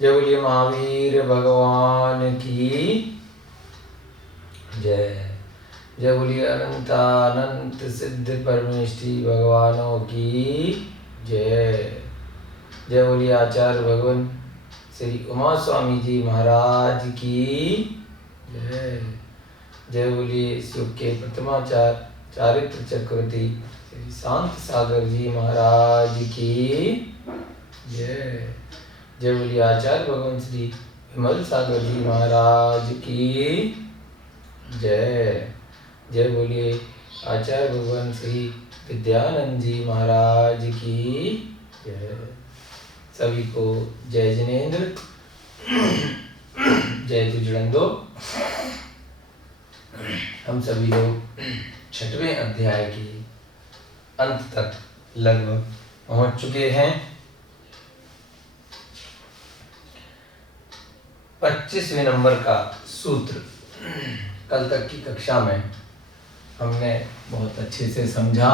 जय बोलिए महावीर भगवान की जय। जय बोलिए अनंतानंत सिद्ध परमेष्टि भगवानों की जय। जय बोलिए आचार्य भगवान श्री उमा स्वामी जी महाराज की जय। जय बोलिए शिव के प्रथमाचार्य चारित्र चक्रवर्ती श्री शांत सागर जी महाराज की जय। जय बोलिए आचार्य भगवान श्री विमल सागर जी महाराज की जय। जय बोलिए आचार्य भगवान श्री विद्यानंद जी महाराज की जय। सभी को जय जिनेन्द्र, जय तुजड़ंदो। हम सभी लोग छठवें अध्याय के अंत तक लगभग पहुंच चुके हैं। 25वें नंबर का सूत्र कल तक की कक्षा में हमने बहुत अच्छे से समझा।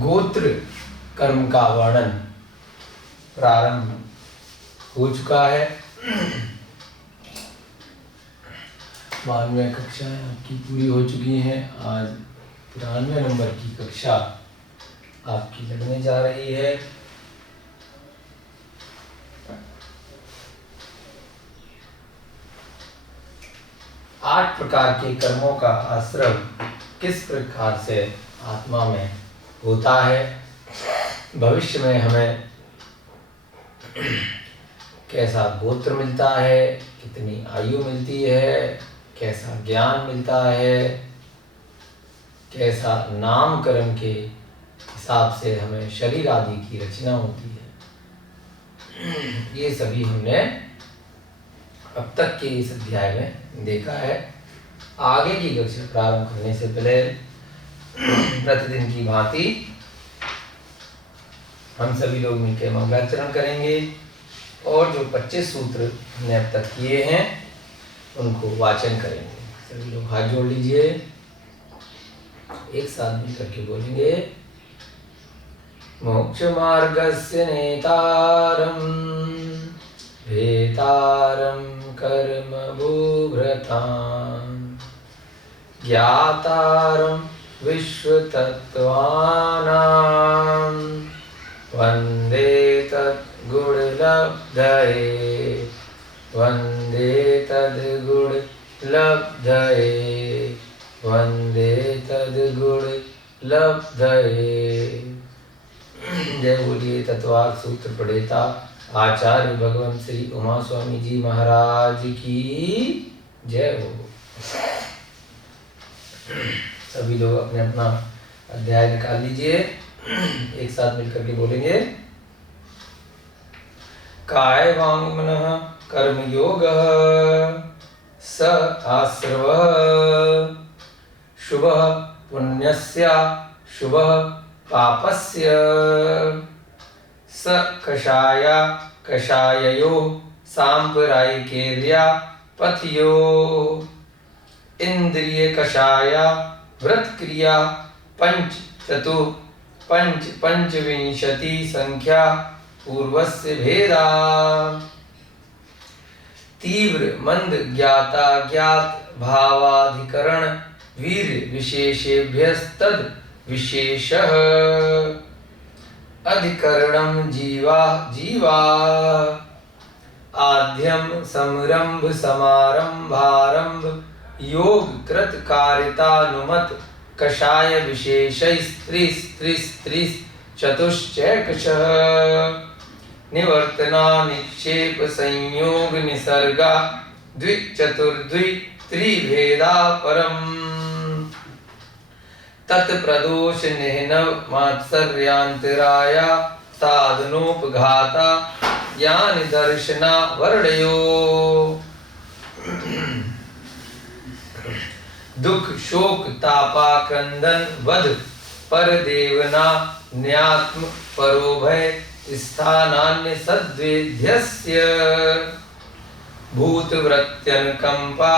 गोत्र कर्म का वर्णन प्रारंभ हो चुका है। 92 कक्षाएं आपकी पूरी हो चुकी हैं। आज 93 नंबर की कक्षा आपकी लगने जा रही है। आठ प्रकार के कर्मों का आश्रय किस प्रकार से आत्मा में होता है, भविष्य में हमें कैसा गोत्र मिलता है, कितनी आयु मिलती है, कैसा ज्ञान मिलता है, कैसा नामकरण के हिसाब से हमें शरीर आदि की रचना होती है, ये सभी हमने अब तक के इस अध्याय में देखा है। आगे की कक्षा प्रारंभ करने से पहले प्रतिदिन की भांति हम सभी लोग मिलकर मंगलाचरण करेंगे और जो 25 सूत्र हमने अब तक किए हैं उनको वाचन करेंगे। सभी लोग हाथ जोड़ लीजिए, एक साथ मिल करके बोलेंगे। मोक्ष मार्गस्य नेतारं भेतारं कर्म भूभृतां ज्ञातारं विश्वतत्त्वानां वन्दे तद्गुणलब्धये वन्दे तद्गुणलब्धये वन्दे तद्गुणलब्धये। जय बोलिए तत्वार्थ सूत्र प्रणेता आचार्य भगवान श्री उमा स्वामी जी महाराज की जय हो। सभी लोग अपने अपना अध्याय निकाल लीजिए, एक साथ मिलकर के बोलेंगे। काय वांग मनः कर्म योगः स आश्रवः शुभः पुण्यस्य शुभः पापस्य स कषाया कषाययो सांप्रदायिकेर्या पथियो इंद्रिय कषाया व्रत क्रिया पंचविंशति संख्या पूर्वस्य भेदा तीव्र मंद ज्ञाता ज्ञात भावाधिकरण वीर विशेषेभ्यस्तद विशेषः अधिकरणं जीवा जीवा आद्यम समरंभ समारंभारंभ योग कृत कारितानुमत कषाय विशेषैस्त्रिस्त्रिस्त्रिस् चतुश्चैकशः निवर्तना निक्षेप संयोग निसर्गा द्विचतुर्द्वि त्रिभेदा परम् तत्प्रदोष निहनव मात्सर्यांतराया साधनोपघाता ज्ञान दर्शना वर्णयो दुख शोक तापा क्रंदन वध पर देवना न्यात्म परोभय स्थानान्य सद्वेध्यस्य भूत वृत्यनुकंपा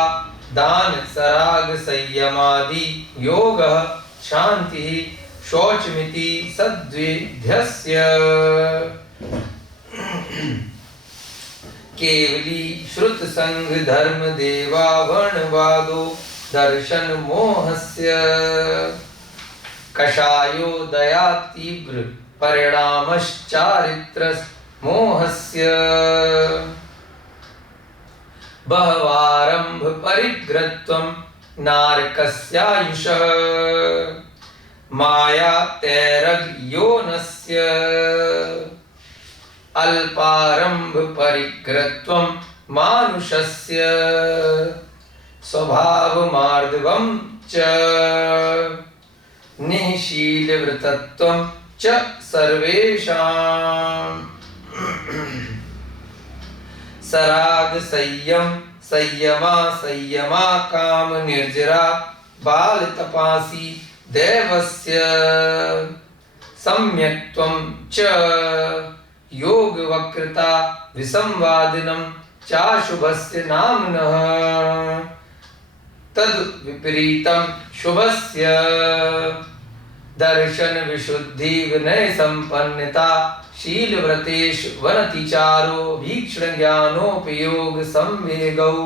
दान सराग संयमादि योगः शांति शौचमिति सद्वेध्यस्य केवली श्रुत संग धर्म देवा वर्णवादो दर्शन मोहस्य कषायो दया तीव्र परिणामश्चारित्र मोहस्य बहवारंभ परिग्रत्वं नारकस्यायुषः माया तैरग्योनस्य अल्पारंभ परिग्रत्वं मानुषस्य स्वभावमार्दवं च निःशीलव्रतत्वं च सर्वेषाम् सराग संयमा काम निर्जरा बाल तपासी देवस्य सम्यक्त्वं च योग वक्रता विसंवादिनं चाशुभस्य नाम्नः तद विपरीतं शुभस्य दर्शन विशुद्धि विनय संपन्नता शील व्रतेश वनतिचारो भीक्षण ज्ञानोपयोग संवेगौ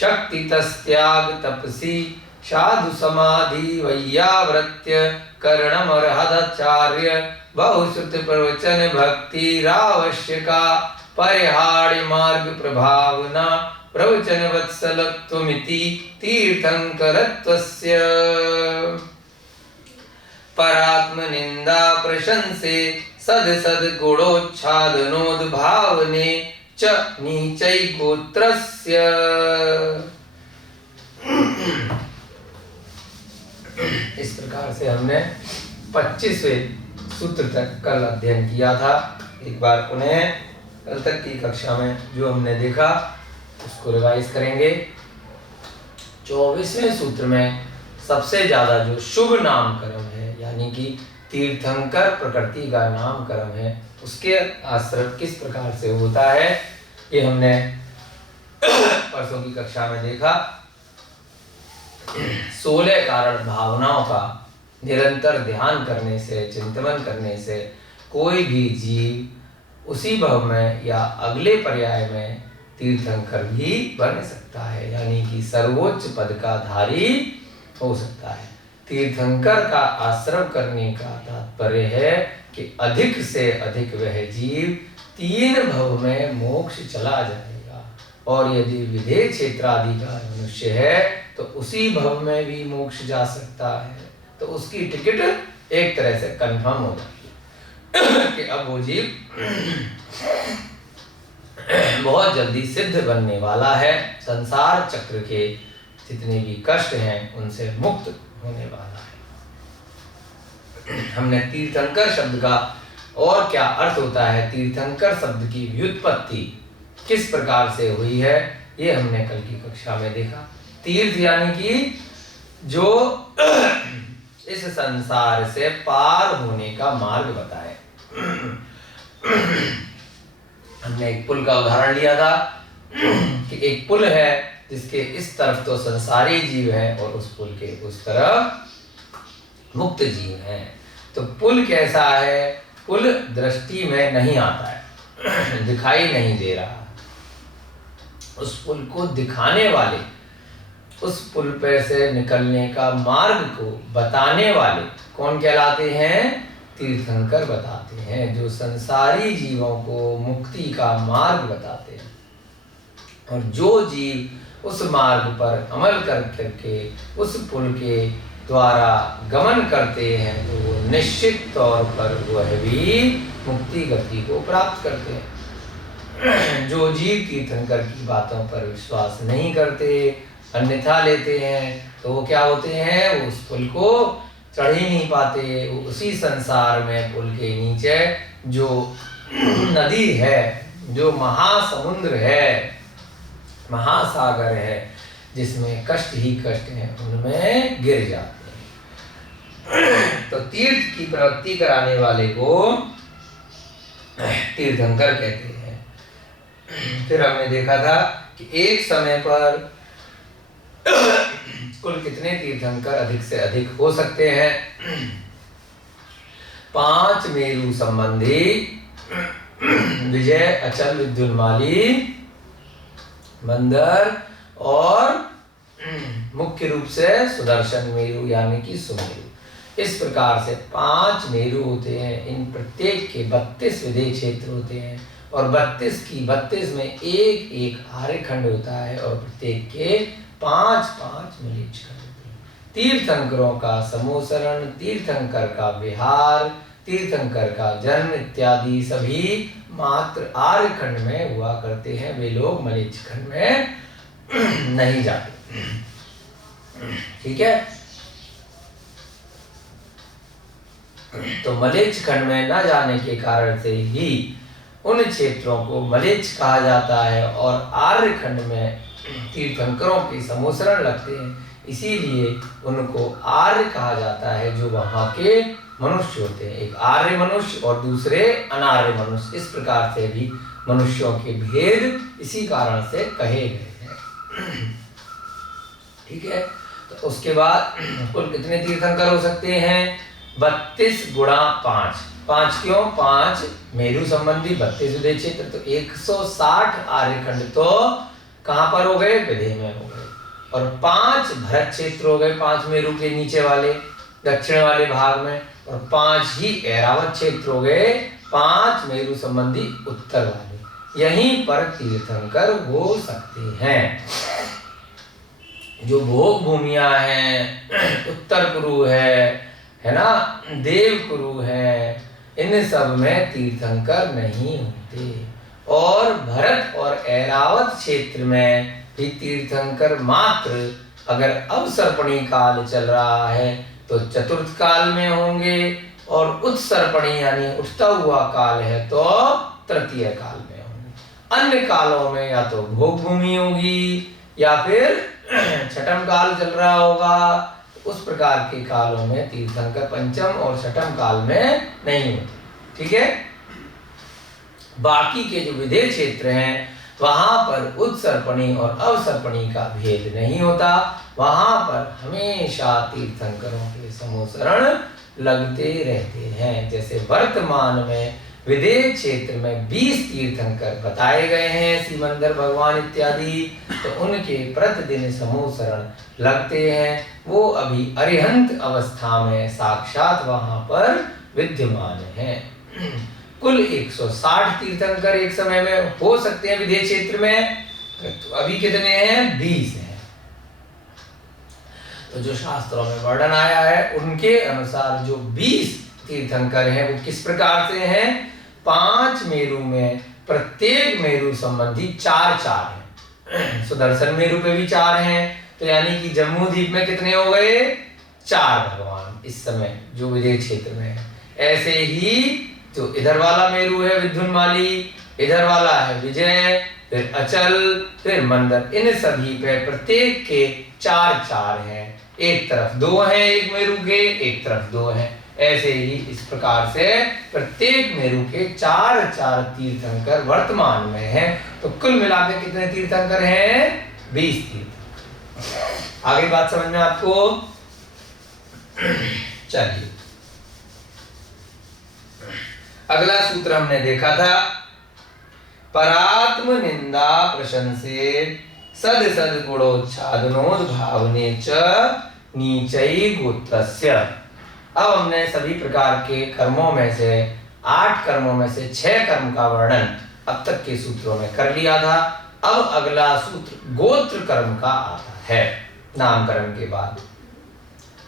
शक्ति तस्त्याग तपसी साधु समाधि वैयावृत्य कर्णमर्हदाचार्य बहुश्रुत प्रवचन भक्ति रावश्यका परिहार्य मार्ग प्रभावना प्रवचन वत्सलत्वमिति तीर्थंकरत्वस्य परात्म निंदा प्रशंसे सद गुणोच्छादनोद्भावने च नीचै गोत्रस्य इस प्रकार से हमने 25वें सूत्र तक कल अध्ययन किया था। एक बार पुनः कल तक की कक्षा में जो हमने देखा उसको रिवाइज करेंगे। 24वें सूत्र में सबसे ज्यादा जो शुभ नामकरण है यानी कि तीर्थंकर प्रकृति का नामकरण है उसके आश्रय किस प्रकार से होता है ये हमने परसों की कक्षा में देखा। 16 कारण भावनाओं का निरंतर ध्यान करने से चिंतन करने से कोई भी जीव उसी भव में या अगले पर्याय में तीर्थंकर भी बन सकता है यानी कि सर्वोच्च पद का धारी हो सकता है। तीर्थंकर का आश्रय करने का तात्पर्य है कि अधिक से अधिक वह जीव 3 भव में मोक्ष चला जाएगा और यदि विदेह क्षेत्र आदि का मनुष्य है तो उसी भव में भी मोक्ष जा सकता है। तो उसकी टिकट एक तरह से कंफर्म हो जाती है कि अब वो जीव बहुत जल्दी सिद्ध बनने वाला है, संसार चक्र के जितने भी कष्ट हैं उनसे मुक्त होने वाला है। हमने तीर्थंकर शब्द का और क्या अर्थ होता है, तीर्थंकर शब्द की व्युत्पत्ति किस प्रकार से हुई है ये हमने कल की कक्षा में देखा। तीर्थ यानी कि जो इस संसार से पार होने का मार्ग बताए। हमने एक पुल का उदाहरण लिया था कि एक पुल है जिसके इस तरफ तो संसारी जीव है और उस पुल के उस तरफ मुक्त जीव है। तो पुल कैसा है, पुल दृष्टि में नहीं आता है, दिखाई नहीं दे रहा। उस पुल को दिखाने वाले, उस पुल पर से निकलने का मार्ग को बताने वाले कौन कहलाते हैं, तीर्थंकर बताते हैं, जो संसारी जीवों को मुक्ति का मार्ग बताते हैं। और जो जीव उस मार्ग पर अमल करके उस पुल के द्वारा गमन करते हैं तो वो निश्चित तौर पर वह भी मुक्ति गति को प्राप्त करते हैं। जो जीव तीर्थंकर की बातों पर विश्वास नहीं करते, अन्यथा लेते हैं, तो वो क्या होते हैं, वो उस पुल को चढ़ ही नहीं पाते। वो उसी संसार में पुल के नीचे जो नदी है, जो महासमुद्र है, महासागर है, जिसमें कष्ट ही कष्ट हैं, उनमें गिर जाते हैं। तो तीर्थ की प्रवृत्ति कराने वाले को तीर्थंकर कहते हैं। फिर हमने देखा था कि एक समय पर कुल कितने तीर्थंकर अधिक से अधिक हो सकते हैं। 5 मेरु संबंधी विजय, अचल, विद्युन्माली मंदर और मुख्य रूप से सुदर्शन मेरु यानी कि सुमेरु। इस प्रकार से 5 मेरु होते हैं। इन प्रत्येक के 32 विदेह क्षेत्र होते हैं और 32 में एक एक आर्यखंड होता है और प्रत्येक के 5 मलेच्छ खंड होते हैं। तीर्थंकरों का समूसरण, तीर्थंकर का विहार, तीर्थंकर का जन्म इत्यादि सभी मात्र आर्यखंड में हुआ करते हैं। वे लोग मलेच्छ खंड में नहीं जाते। ठीक है, तो मलेच्छ खंड में न जाने के कारण से ही उन क्षेत्रों को मलेच्छ कहा जाता है और आर्यखंड में तीर्थंकरों के समूसरण लगते हैं, इसीलिए उनको आर्य कहा जाता है जो वहां के मनुष्य होते हैं। एक आर्य मनुष्य और दूसरे अनार्य मनुष्य, इस प्रकार से भी मनुष्यों के भेद इसी कारण से कहे गए हैं। ठीक है, तो उसके बाद कुल कितने तीर्थंकर हो सकते हैं? 32 गुणा 5। 5 क्यों? 5 मेरु संबंधी 32 विदेह क्षेत्र, तो 160 आर्यखंड तो कहां पर हो गए? विदेह में हो गए। और 5 भरत क्षेत्र हो गए, 5 मेरु के नीचे वाले दक्षिण वाले भाग में, और 5 ही ऐरावत क्षेत्र हो गए, 5 मेरु संबंधी उत्तर वाले। यहीं पर तीर्थंकर हो सकते हैं। जो भोग भूमियां हैं, उत्तर कुरु है ना, देव कुरु है, इन सब में तीर्थंकर नहीं होते। और भरत और ऐरावत क्षेत्र में भी तीर्थंकर मात्र अगर अवसर्पणी काल चल रहा है तो चतुर्थ काल में होंगे, और उत्सर्पणी यानी उठता हुआ काल है तो तृतीय काल में होंगे। अन्य कालों में या तो भोग भूमि होगी या फिर छठम काल चल रहा होगा। उस प्रकार के कालों में तीर्थंकर पंचम और छठम काल में नहीं होते। ठीक है, बाकी के जो विदेह क्षेत्र हैं वहां पर उत्सर्पणी और अवसर्पणी का भेद नहीं होता। वहां पर हमेशा तीर्थंकरों के समूसरण लगते रहते हैं। जैसे वर्तमान में विदेह क्षेत्र में 20 तीर्थंकर बताए गए हैं, सिमंदर भगवान इत्यादि, तो उनके प्रतिदिन समूसरण लगते हैं। वो अभी अरिहंत अवस्था में साक्षात वहां पर विद्यमान हैं। कुल 160 तीर्थंकर एक समय में हो सकते हैं विदेह क्षेत्र में, तो अभी कितने हैं? 20 हैं। तो जो शास्त्रों में वर्णन आया है उनके अनुसार जो 20 तीर्थंकर हैं वो किस प्रकार से हैं? 5 मेरु में प्रत्येक मेरु संबंधी 4 हैं। सुदर्शन मेरु पे भी 4 हैं, तो यानी कि जम्मू द्वीप में कितने हो गए? 4 भगवान इस समय जो विदेह क्षेत्र में है। ऐसे ही जो इधर वाला मेरु है विद्युन्माली, इधर वाला है विजय, फिर अचल, फिर मंदर, इन सभी पे प्रत्येक के 4 हैं। एक तरफ 2 हैं एक मेरु के, एक तरफ 2 हैं। ऐसे ही इस प्रकार से प्रत्येक मेरु के 4 तीर्थंकर वर्तमान में हैं। तो कुल मिलाकर कितने तीर्थंकर हैं? 20 तीर्थंकर। आगे बात समझ में आपको? चलिए, अगला सूत्र हमने देखा था, परात्म निंदा प्रशंसे सद सद गुणोच्छादनोद भावने च नीचई गोत्रस्य। अब हमने सभी प्रकार के कर्मों में से 8 कर्मों में से 6 कर्म का वर्णन अब तक के सूत्रों में कर लिया था। अब अगला सूत्र गोत्र कर्म का आता है नामकरण के बाद,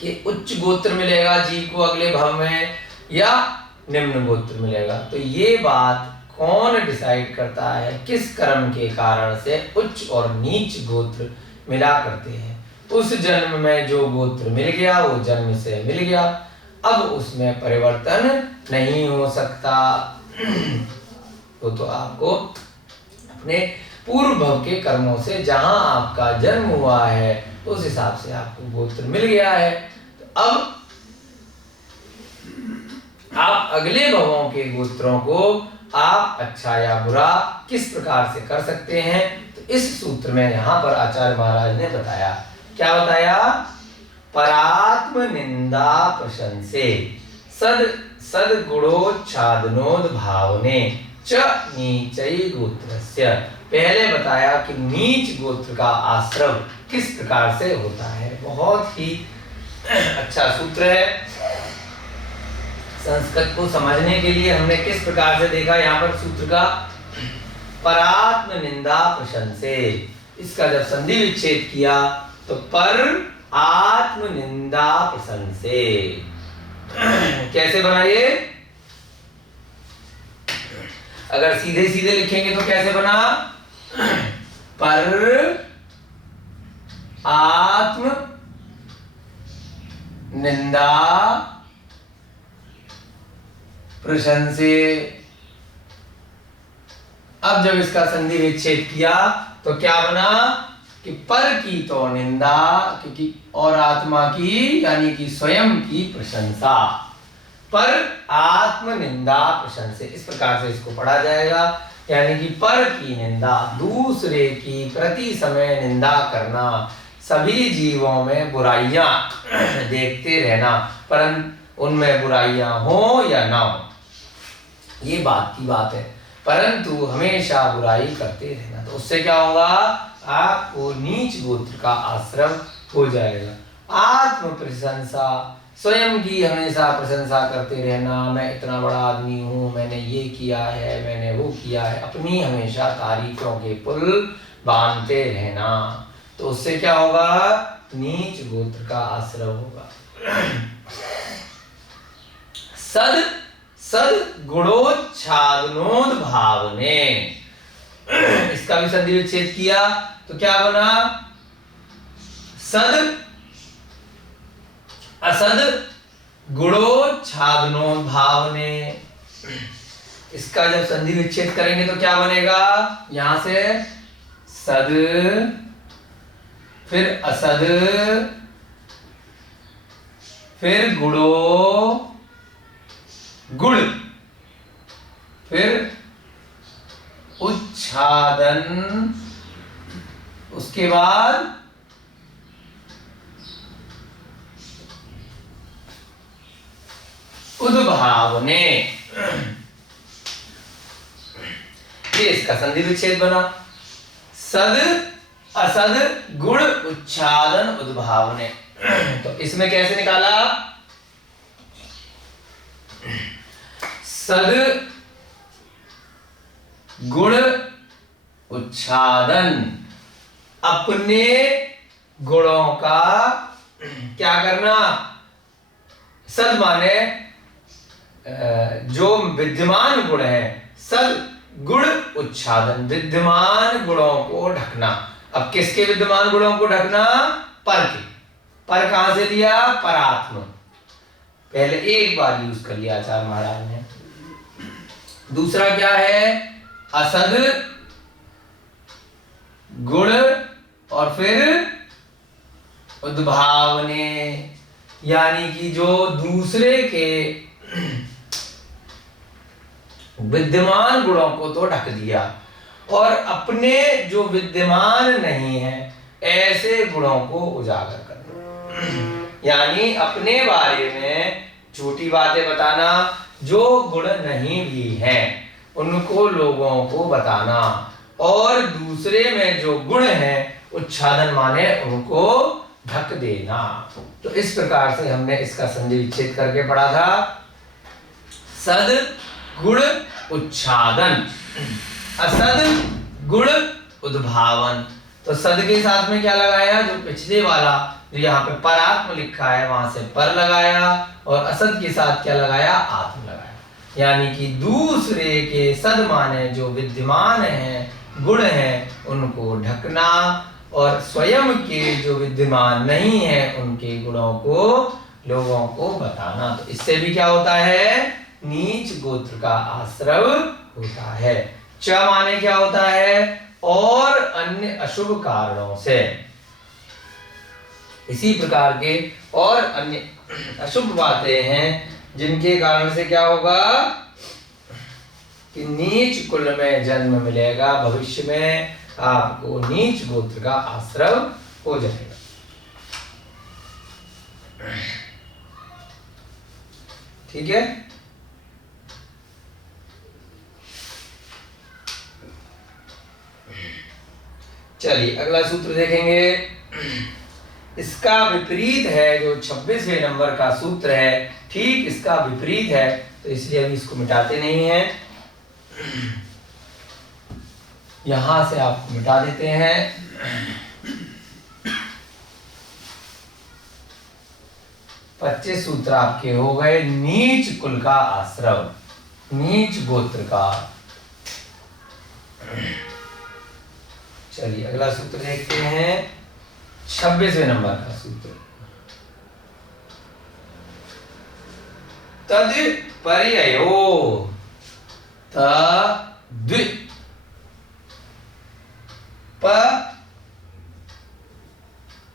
कि उच्च गोत्र मिलेगा जीव को अगले भाव में या निम्न गोत्र मिलेगा। तो ये बात कौन डिसाइड करता है? किस कर्म के कारण से उच्च और नीच गोत्र मिला करते हैं? उस जन्म में जो गोत्र मिल गया वो जन्म से मिल गया, अब उसमें परिवर्तन नहीं हो सकता। तो आपको अपने पूर्व भव के कर्मों से जहां आपका जन्म हुआ है उस हिसाब से आपको गोत्र मिल गया है। तो अब आप अगले भवों के गोत्रों को आप अच्छा या बुरा किस प्रकार से कर सकते हैं, तो इस सूत्र में यहाँ पर आचार्य महाराज ने बताया। क्या बताया? परात्म निंदा प्रशंसे सद सद गुणोच्छादनोद भावने च नीचई गोत्रस्य। पहले बताया कि नीच गोत्र का आश्रम किस प्रकार से होता है। बहुत ही अच्छा सूत्र है। संस्कृत को समझने के लिए हमने किस प्रकार से देखा यहाँ पर सूत्र का, परात्म निंदा प्रशंसे, इसका जब संधि विच्छेद किया तो पर आत्म निंदा प्रशंसे। कैसे बनाइए, अगर सीधे सीधे लिखेंगे तो कैसे बना, पर आत्म निंदा प्रशंसे। अब जब इसका संधि विच्छेद किया तो क्या बना कि पर की तो निंदा, क्योंकि और आत्मा की यानी कि स्वयं की प्रशंसा, पर आत्म निंदा प्रशंसे, इस प्रकार से इसको पढ़ा जाएगा। यानी कि पर की निंदा, दूसरे की प्रति समय निंदा करना, सभी जीवों में बुराइयां देखते रहना, परंतु उनमें बुराइयां हो या ना हो, ये बात की बात है, परंतु हमेशा बुराई करते रहना, तो उससे क्या होगा, आपको नीच गोत्र का आश्रम हो जाएगा। आत्म प्रशंसा, स्वयं की हमेशा प्रशंसा करते रहना, मैं इतना बड़ा आदमी हूँ, मैंने ये किया है, मैंने वो किया है, अपनी हमेशा तारीफों के पुल बांधते रहना, तो उससे क्या होगा, नीच गोत्र का आश्रम होगा। सद सद गुणोच्छादनोद भावने, इसका भी संधि विच्छेद किया तो क्या बना, सद असद गुणोच्छादनोद भावने। इसका जब संधि विच्छेद करेंगे तो क्या बनेगा, यहां से सद, फिर असद, फिर गुणो गुण, फिर उच्छादन, उसके बाद उद्भावने, ये इसका संधि विच्छेद बना, सद असद गुण उच्छादन उद्भावने। तो इसमें कैसे निकाला, सद गुण उच्छादन, अपने गुणों का क्या करना, सद माने जो विद्यमान गुण है, सद गुण उच्छादन, विद्यमान गुणों को ढकना। अब किसके विद्यमान गुणों को ढकना, पर के, पर कहां से लिया, परात्म, पहले एक बार यूज कर लिया आचार्य महाराज ने। दूसरा क्या है, असद गुण और फिर उद्भावने, यानी कि जो दूसरे के विद्यमान गुणों को तो ढक दिया और अपने जो विद्यमान नहीं है ऐसे गुणों को उजागर करना, यानी अपने बारे में झूठी बातें बताना, जो गुण नहीं भी हैं उनको लोगों को बताना, और दूसरे में जो गुण है उच्छादन माने उनको ढक देना। तो इस प्रकार से हमने इसका संधि विच्छेद करके पढ़ा था, सद गुण उच्छादन, असद गुण उद्भावन। तो सद के साथ में क्या लगाया, जो पिछले वाला जो यहाँ पे परात्म लिखा है वहां से पर लगाया, और असद के साथ क्या लगाया, आत्म लगाया, यानी कि दूसरे के सद माने जो विद्यमान हैं गुण हैं उनको ढकना, और स्वयं के जो विद्यमान नहीं है उनके गुणों को लोगों को बताना। तो इससे भी क्या होता है, नीच गोत्र का आश्रय होता है। च माने क्या होता है, और अन्य अशुभ कारणों से, इसी प्रकार के और अन्य अशुभ बातें हैं जिनके कारण से क्या होगा कि नीच कुल में जन्म मिलेगा, भविष्य में आपको नीच गोत्र का आश्रय हो जाएगा। ठीक है, चलिए अगला सूत्र देखेंगे। इसका विपरीत है, जो 26वें नंबर का सूत्र है ठीक इसका विपरीत है, तो इसलिए हम इसको मिटाते नहीं हैं, यहां से आपको मिटा देते हैं। 25 सूत्र आपके हो गए। नीच कुल का आश्रव, नीच गोत्र का। चलिए अगला सूत्र देखते हैं, 26वें नंबर का सूत्र। तद्पर्ययो, तद्वि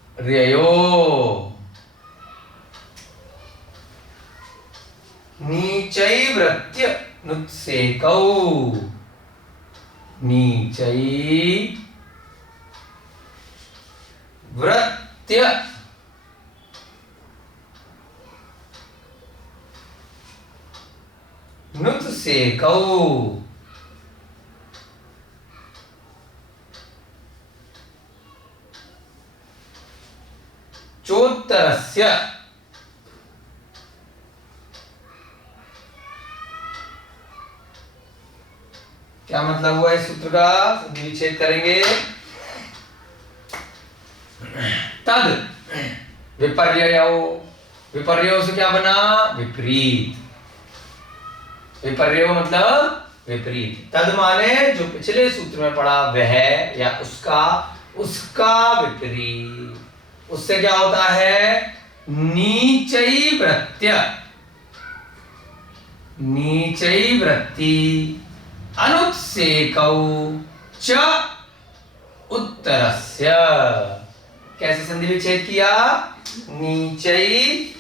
पर्ययो नीचैव्रत्य नुत्सेकौ, नीचैव्रत्य नुत्सेकौ, चोत्तरस्य क्या मतलब हुआ इस सूत्र का, विच्छेद करेंगे। तद विपर्ययो, विपर्यो से क्या बना, विपरीत। विपर्यो मतलब विपरीत। तद माने जो पिछले सूत्र में पढ़ा वह या उसका, उसका विपरीत। उससे क्या होता है, नीचैव्रत्य, नीचैव्रत्ति अनुत्सेकौ च उत्तरस्य। कैसे संधि विच्छेद किया, नीचैव्रत्यै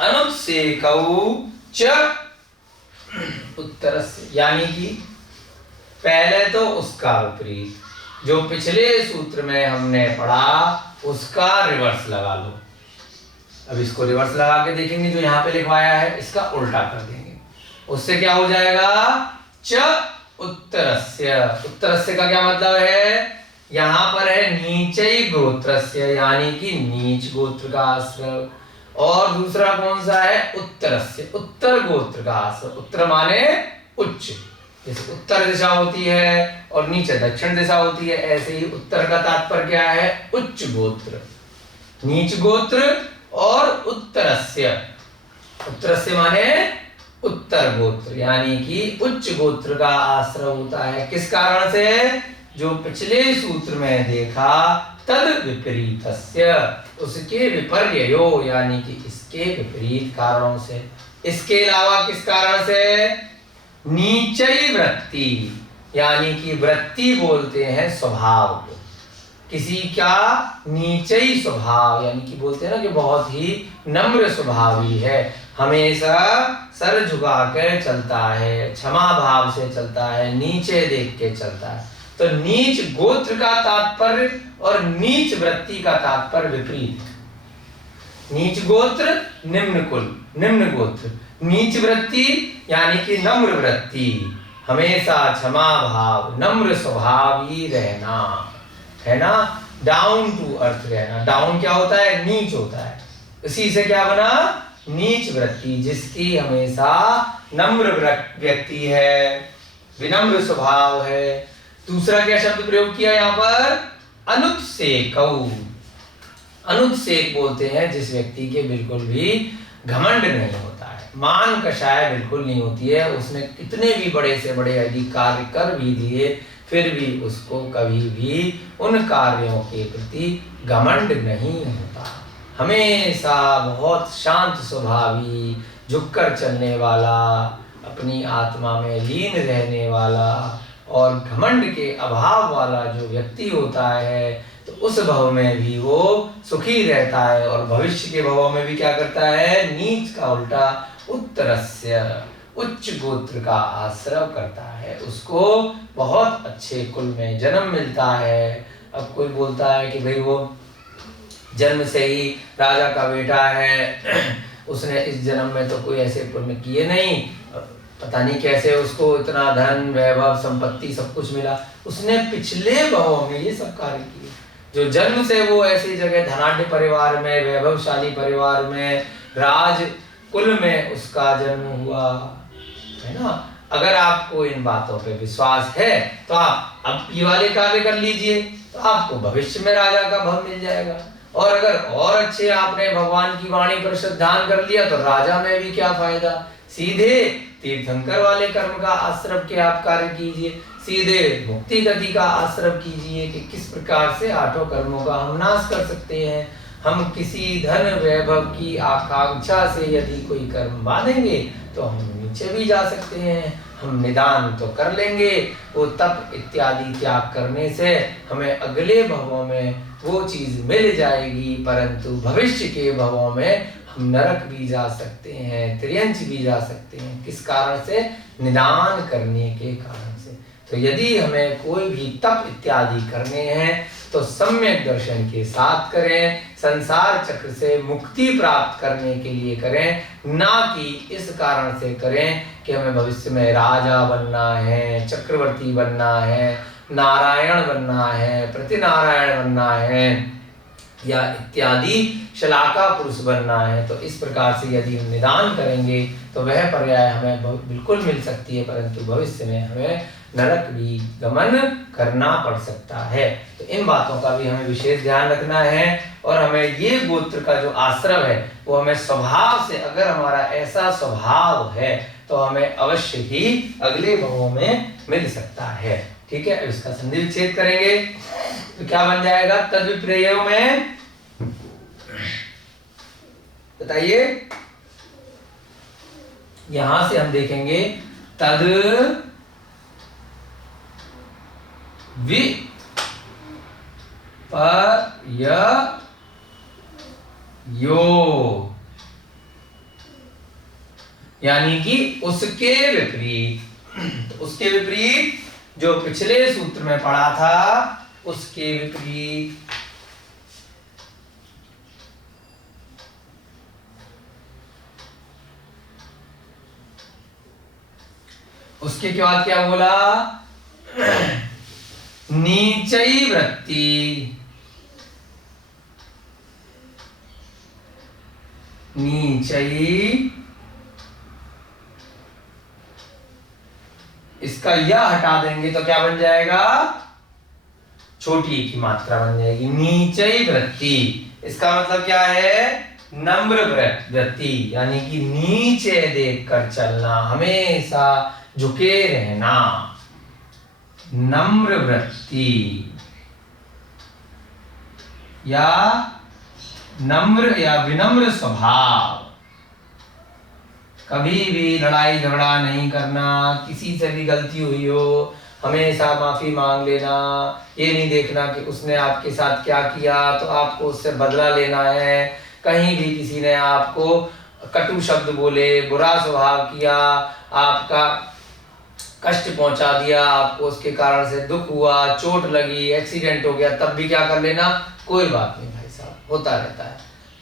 अनुत्सेकौ च उत्तरस्य, यानी कि पहले तो उसका विपरीत, जो पिछले सूत्र में हमने पढ़ा उसका रिवर्स लगा लो। अब इसको रिवर्स लगा के देखेंगे, जो यहाँ पे लिखवाया है इसका उल्टा कर देंगे, उससे क्या हो जाएगा, च उत्तरस्य। उत्तरस्य का क्या मतलब है, यहाँ पर है नीचै गोत्रस्य, यानी कि नीच गोत्र का आश्रय, और दूसरा कौन सा है, उत्तरस्य, उत्तर गोत्र का आश्रय। उत्तर माने उच्च, जैसे उत्तर दिशा होती है और नीचे दक्षिण दिशा होती है, ऐसे ही उत्तर का तात्पर्य क्या है, उच्च गोत्र। नीच गोत्र और उत्तरस्य, उत्तरस्य माने उत्तर गोत्र, यानी कि उच्च गोत्र का आश्रय होता है। किस कारण से, जो पिछले सूत्र में देखा, तद विपरीतस्य, उसके विपर्ययो, यानी कि इसके विपरीत कारणों से। इसके अलावा किस कारण से, नीचैव्रत्ति, यानी कि वृत्ति बोलते हैं स्वभाव को, किसी का नीचई स्वभाव, यानी कि बोलते हैं ना कि बहुत ही नम्र स्वभावी है, हमेशा सर झुका कर चलता है, क्षमा भाव से चलता है, नीचे देख के चलता है। तो नीच गोत्र का तात्पर्य और नीच वृत्ति का तात्पर्य विपरीत है। नीच गोत्र निम्न कुल, निम्न गोत्र, नीच वृत्ति यानी कि नम्र वृत्ति, हमेशा क्षमा भाव, नम्र स्वभावी रहना, है ना, डाउन टू अर्थ रहना। डाउन क्या होता है, नीच होता है, इसी से क्या बना, नीच वृत्ति, जिसकी हमेशा नम्र व्यक्ति है, विनम्र स्वभाव है। दूसरा क्या शब्द प्रयोग किया यहाँ पर, अनुत्सेकौ। अनुत्सेक बोलते हैं जिस व्यक्ति के बिल्कुल भी घमंड नहीं होता है, मान कषाय बिल्कुल नहीं होती है, उसने कितने भी बड़े से बड़े यदि कार्य कर भी दिए फिर भी उसको कभी भी उन कार्यों के प्रति घमंड नहीं होता, हमेशा बहुत शांत स्वभावी, झुककर चलने वाला, अपनी आत्मा में लीन रहने वाला और घमंड के अभाव वाला जो व्यक्ति होता है, तो उस भव में भी वो सुखी रहता है और भविष्य के भव में भी क्या करता है, नीच का उल्टा उत्तरस्य, उच्च गोत्र का आश्रय करता है, उसको बहुत अच्छे कुल में जन्म मिलता है। अब कोई बोलता है कि भाई वो जन्म से ही राजा का बेटा है, उसने इस जन्म में तो कोई ऐसे पुण्य किए नहीं, पता नहीं कैसे उसको इतना धन वैभव संपत्ति सब कुछ मिला, उसने पिछले भवों में ये सब कार्य किए। जो जन्म से वो ऐसी जगह धनाढ्य परिवार में, वैभवशाली परिवार में, राज कुल में उसका जन्म हुआ, है ना। अगर आपको इन बातों पे विश्वास है तो आप अब ये वाले कार्य कर लीजिए, तो आपको भविष्य में राजा का भव मिल जाएगा। और अगर और अच्छे आपने भगवान की वाणी पर श्रद्धान कर लिया तो राजा में भी क्या फायदा। सीधे तीर्थंकर वाले कर्म का आश्रम के आप कार्य कीजिए, सीधे मुक्ति गति का आश्रम कीजिए कि किस प्रकार से आठों कर्मों का हम नाश कर सकते हैं। हम किसी धन वैभव की आकांक्षा से यदि कोई कर्म बांधेंगे तो हम नीचे भी जा सकते हैं। हम निदान तो कर लेंगे, वो तप इत्यादि त्याग करने से हमें अगले भवों में वो चीज मिल जाएगी, परंतु भविष्य के भवों में हम नरक भी जा सकते हैं, त्रियंच भी जा सकते हैं। किस कारण से? निदान करने के कारण से। तो यदि हमें कोई भी तप इत्यादि करने हैं तो सम्यक दर्शन के साथ करें, संसार चक्र से मुक्ति प्राप्त करने के लिए करें, ना कि इस कारण से करें कि हमें भविष्य में राजा बनना है, चक्रवर्ती बनना है, नारायण बनना है, प्रतिनारायण बनना है, या इत्यादि शलाका पुरुष बनना है। तो इस प्रकार से यदि हम निदान करेंगे तो वह पर्याय हमें बिल्कुल मिल सकती है, परंतु भविष्य में हमें नरक भी गमन करना पड़ सकता है। तो इन बातों का भी हमें विशेष ध्यान रखना है। और हमें ये गोत्र का जो आश्रम है वो हमें स्वभाव से, अगर हमारा ऐसा स्वभाव है तो हमें अवश्य ही अगले भवों में मिल सकता है। ठीक है, अब इसका संधि विच्छेद करेंगे तो क्या बन जाएगा? तद विप्रयो में, बताइए, यहां से हम देखेंगे तद विपर्यो, यानी कि उसके विपरीत। तो उसके विपरीत जो पिछले सूत्र में पढ़ा था उसके विपरीत। उसके के बाद क्या बोला? नीचई वृत्ति, नीचई, इसका यह हटा देंगे तो क्या बन जाएगा? छोटी की मात्रा बन जाएगी, नीचई वृत्ति। इसका मतलब क्या है? नम्र वृत्ति, यानी कि नीचे देखकर चलना, हमेशा झुके रहना, नम्र वृत्ति या नम्र या विनम्र स्वभाव। कभी भी लड़ाई झगड़ा नहीं करना, किसी से भी गलती हुई हो हमेशा माफी मांग लेना, ये नहीं देखना कि उसने आपके साथ क्या किया तो आपको उससे बदला लेना है। कहीं भी किसी ने आपको कटु शब्द बोले, बुरा स्वभाव किया, आपका कष्ट पहुंचा दिया, आपको उसके कारण से दुख हुआ, चोट लगी, एक्सीडेंट हो गया, तब भी क्या कर लेना? कोई बात नहीं भाई साहब, होता रहता है,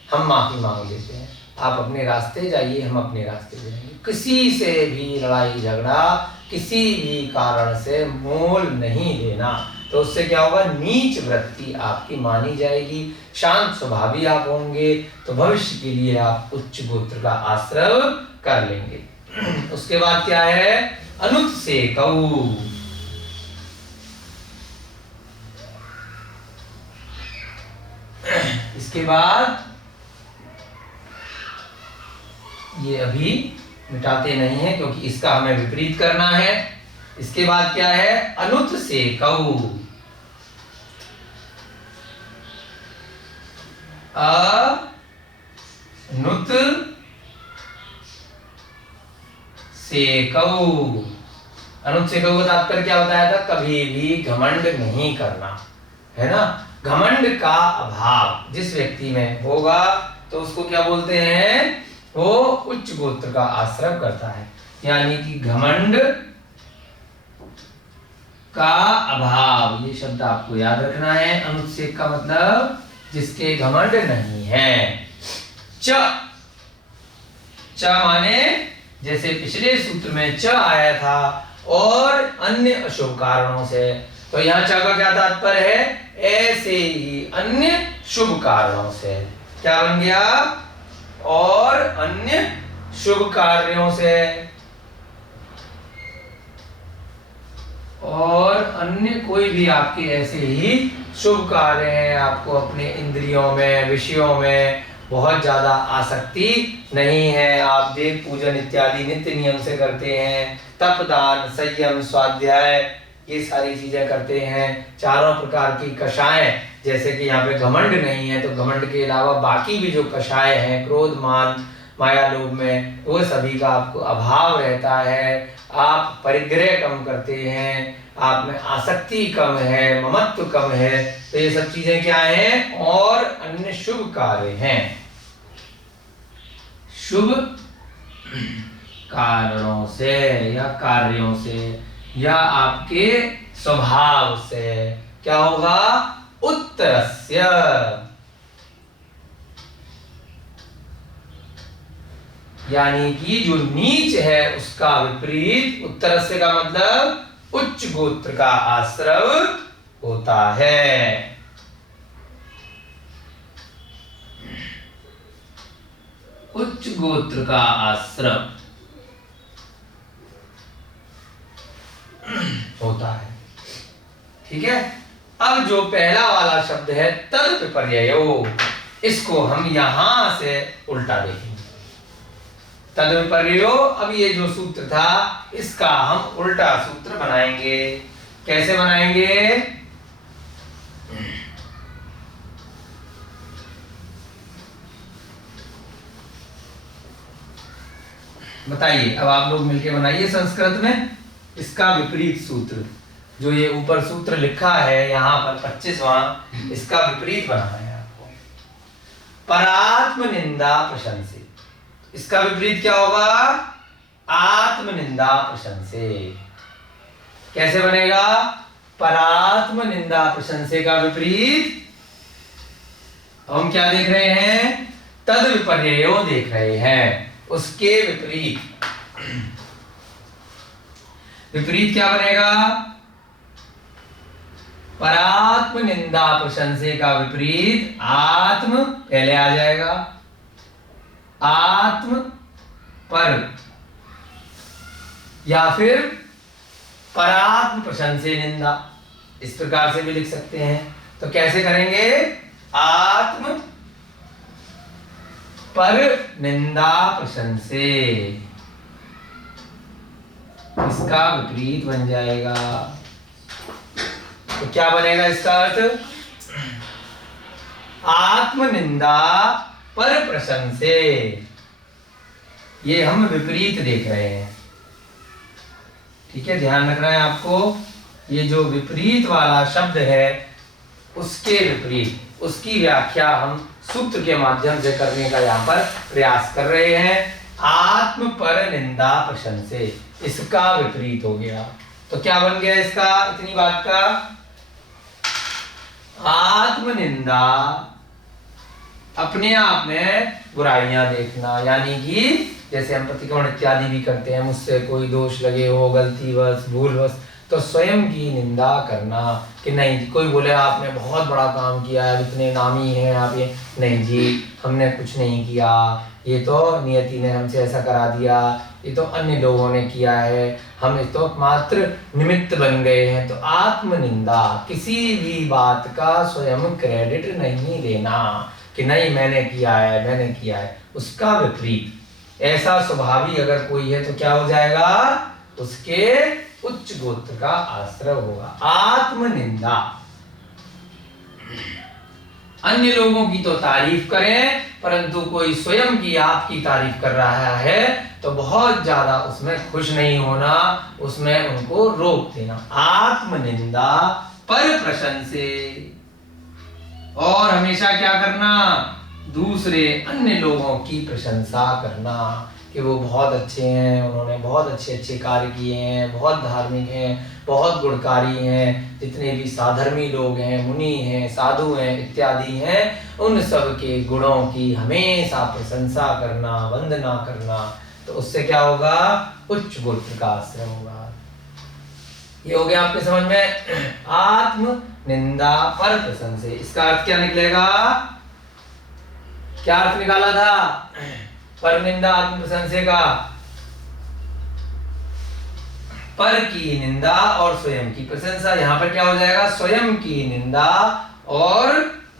हम माफी मांग लेते हैं, आप अपने रास्ते जाइए, हम अपने रास्ते जाएंगे। किसी से भी लड़ाई झगड़ा किसी भी कारण से मोल नहीं लेना, तो उससे क्या होगा? नीच वृत्ति आपकी मानी जाएगी, शांत स्वभावी आप होंगे, तो भविष्य के लिए आप उच्च गोत्र का आश्रय कर लेंगे। उसके बाद क्या है? अनुत्सेकौ, इसके बाद ये अभी मिटाते नहीं है क्योंकि इसका हमें विपरीत करना है। इसके बाद क्या है? अनुत्सेकौ, अनुत सेकौ। अनुत्सेकौ का तात्पर्य क्या बताया था? कभी भी घमंड नहीं करना, है ना। घमंड का अभाव जिस व्यक्ति में होगा तो उसको क्या बोलते हैं? वो उच्च गोत्र का आश्रय करता है, यानी कि घमंड का अभाव, ये शब्द आपको याद रखना है। अनुत्सेक का मतलब जिसके घमंड नहीं है। च, च माने जैसे पिछले सूत्र में च आया था और अन्य अशुभ कारणों से, तो यहाँ च का क्या तात्पर्य है? ऐसे ही अन्य शुभ कारणों से। क्या बन गया? और अन्य शुभ कार्यों से, और अन्य कोई भी आपके ऐसे ही शुभ कार्य हैं, आपको अपने इंद्रियों में, विषयों में बहुत ज्यादा आसक्ति नहीं है, आप देव पूजन इत्यादि नित्य नियम से करते हैं, तप दान संयम स्वाध्याय ये सारी चीजें करते हैं, चारों प्रकार की कषाय, जैसे कि यहाँ पे घमंड नहीं है तो घमंड के अलावा बाकी भी जो कषाय हैं, क्रोध मान माया लोभ में, वो सभी का आपको अभाव रहता है, आप परिग्रह कम करते हैं, आप में आसक्ति कम है, ममत्व कम है, तो ये सब चीजें क्या हैं? और अन्य शुभ कार्य हैं, शुभ कारणों से या कार्यों से या आपके स्वभाव से। क्या होगा? उत्तरस्य, यानी कि जो नीच है उसका विपरीत, उत्तरस्य का मतलब उच्च गोत्र का आश्रव होता है। उच्च गोत्र का आश्रम होता है। ठीक है, अब जो पहला वाला शब्द है तद विपर्ययो, इसको हम यहां से उल्टा देखेंगे। तद विपर्ययो, अब ये जो सूत्र था इसका हम उल्टा सूत्र बनाएंगे। कैसे बनाएंगे? बताइए, अब आप लोग मिलके बनाइए संस्कृत में इसका विपरीत सूत्र। जो ये ऊपर सूत्र लिखा है यहाँ पर 25वां, इसका विपरीत बनाना है आपको। परात्म निंदा प्रशंसे, इसका विपरीत क्या होगा? आत्म निंदा प्रशंसे। कैसे बनेगा? परात्म निंदा प्रशंसे का विपरीत हम क्या देख रहे हैं? तद विपर्ययो देख रहे हैं, उसके विपरीत। विपरीत क्या बनेगा? परात्म निंदा प्रशंसे का विपरीत आत्म पहले आ जाएगा, आत्म पर, या फिर परात्म प्रशंसे निंदा, इस प्रकार से भी लिख सकते हैं। तो कैसे करेंगे? आत्म पर निंदा प्रशंसे, इसका विपरीत बन जाएगा। तो क्या बनेगा इसका अर्थ? आत्म निंदा पर प्रशंसे। ये हम विपरीत देख रहे हैं। ठीक है, ध्यान रखना है आपको। ये जो विपरीत वाला शब्द है उसके विपरीत, उसकी व्याख्या हम सूत्र के माध्यम से करने का यहाँ पर प्रयास कर रहे हैं। आत्म पर निंदा प्रशंसे, इसका विपरीत हो गया। तो क्या बन गया इसका, इतनी बात का? आत्म निंदा, अपने आप में बुराइयां देखना, यानी कि जैसे हम प्रतिक्रमण इत्यादि भी करते हैं, मुझसे कोई दोष लगे हो, गलतीवश भूलवश, तो स्वयं की निंदा करना कि नहीं, कोई बोले आपने बहुत बड़ा काम किया है, इतने नामी हैं आप, ये नहीं जी, हमने कुछ नहीं किया, ये तो नियति ने हमसे ऐसा करा दिया, ये तो अन्य लोगों ने किया है, हम तो मात्र निमित्त बन गए हैं। तो आत्म निंदा, किसी भी बात का स्वयं क्रेडिट नहीं लेना कि नहीं मैंने किया है, मैंने किया है, उसका विपरीत। ऐसा स्वभावी अगर कोई है तो क्या हो जाएगा? उसके उच्च गोत्र का आश्रय होगा। आत्म निंदा, अन्य लोगों की तो तारीफ करें, परंतु कोई स्वयं की आपकी तारीफ कर रहा है तो बहुत ज्यादा उसमें खुश नहीं होना, उसमें उनको रोक देना। आत्म निंदा पर प्रशंसे, और हमेशा क्या करना? दूसरे अन्य लोगों की प्रशंसा करना कि वो बहुत अच्छे हैं, उन्होंने बहुत अच्छे अच्छे कार्य किए हैं, बहुत धार्मिक हैं, बहुत गुणकारी हैं, जितने भी साधर्मी लोग हैं, मुनि हैं, साधु हैं इत्यादि हैं, उन सब के गुणों की हमेशा प्रशंसा करना, वंदना करना। तो उससे क्या होगा, उच्च गोत्र का आश्रय होगा। ये हो गया आपके समझ में आत्म निंदा पर प्रशंसे। इसका अर्थ क्या निकलेगा, क्या अर्थ निकाला था पर निंदा आत्म प्रशंसे का, पर की निंदा और स्वयं की प्रशंसा। यहां पर क्या हो जाएगा, स्वयं की निंदा और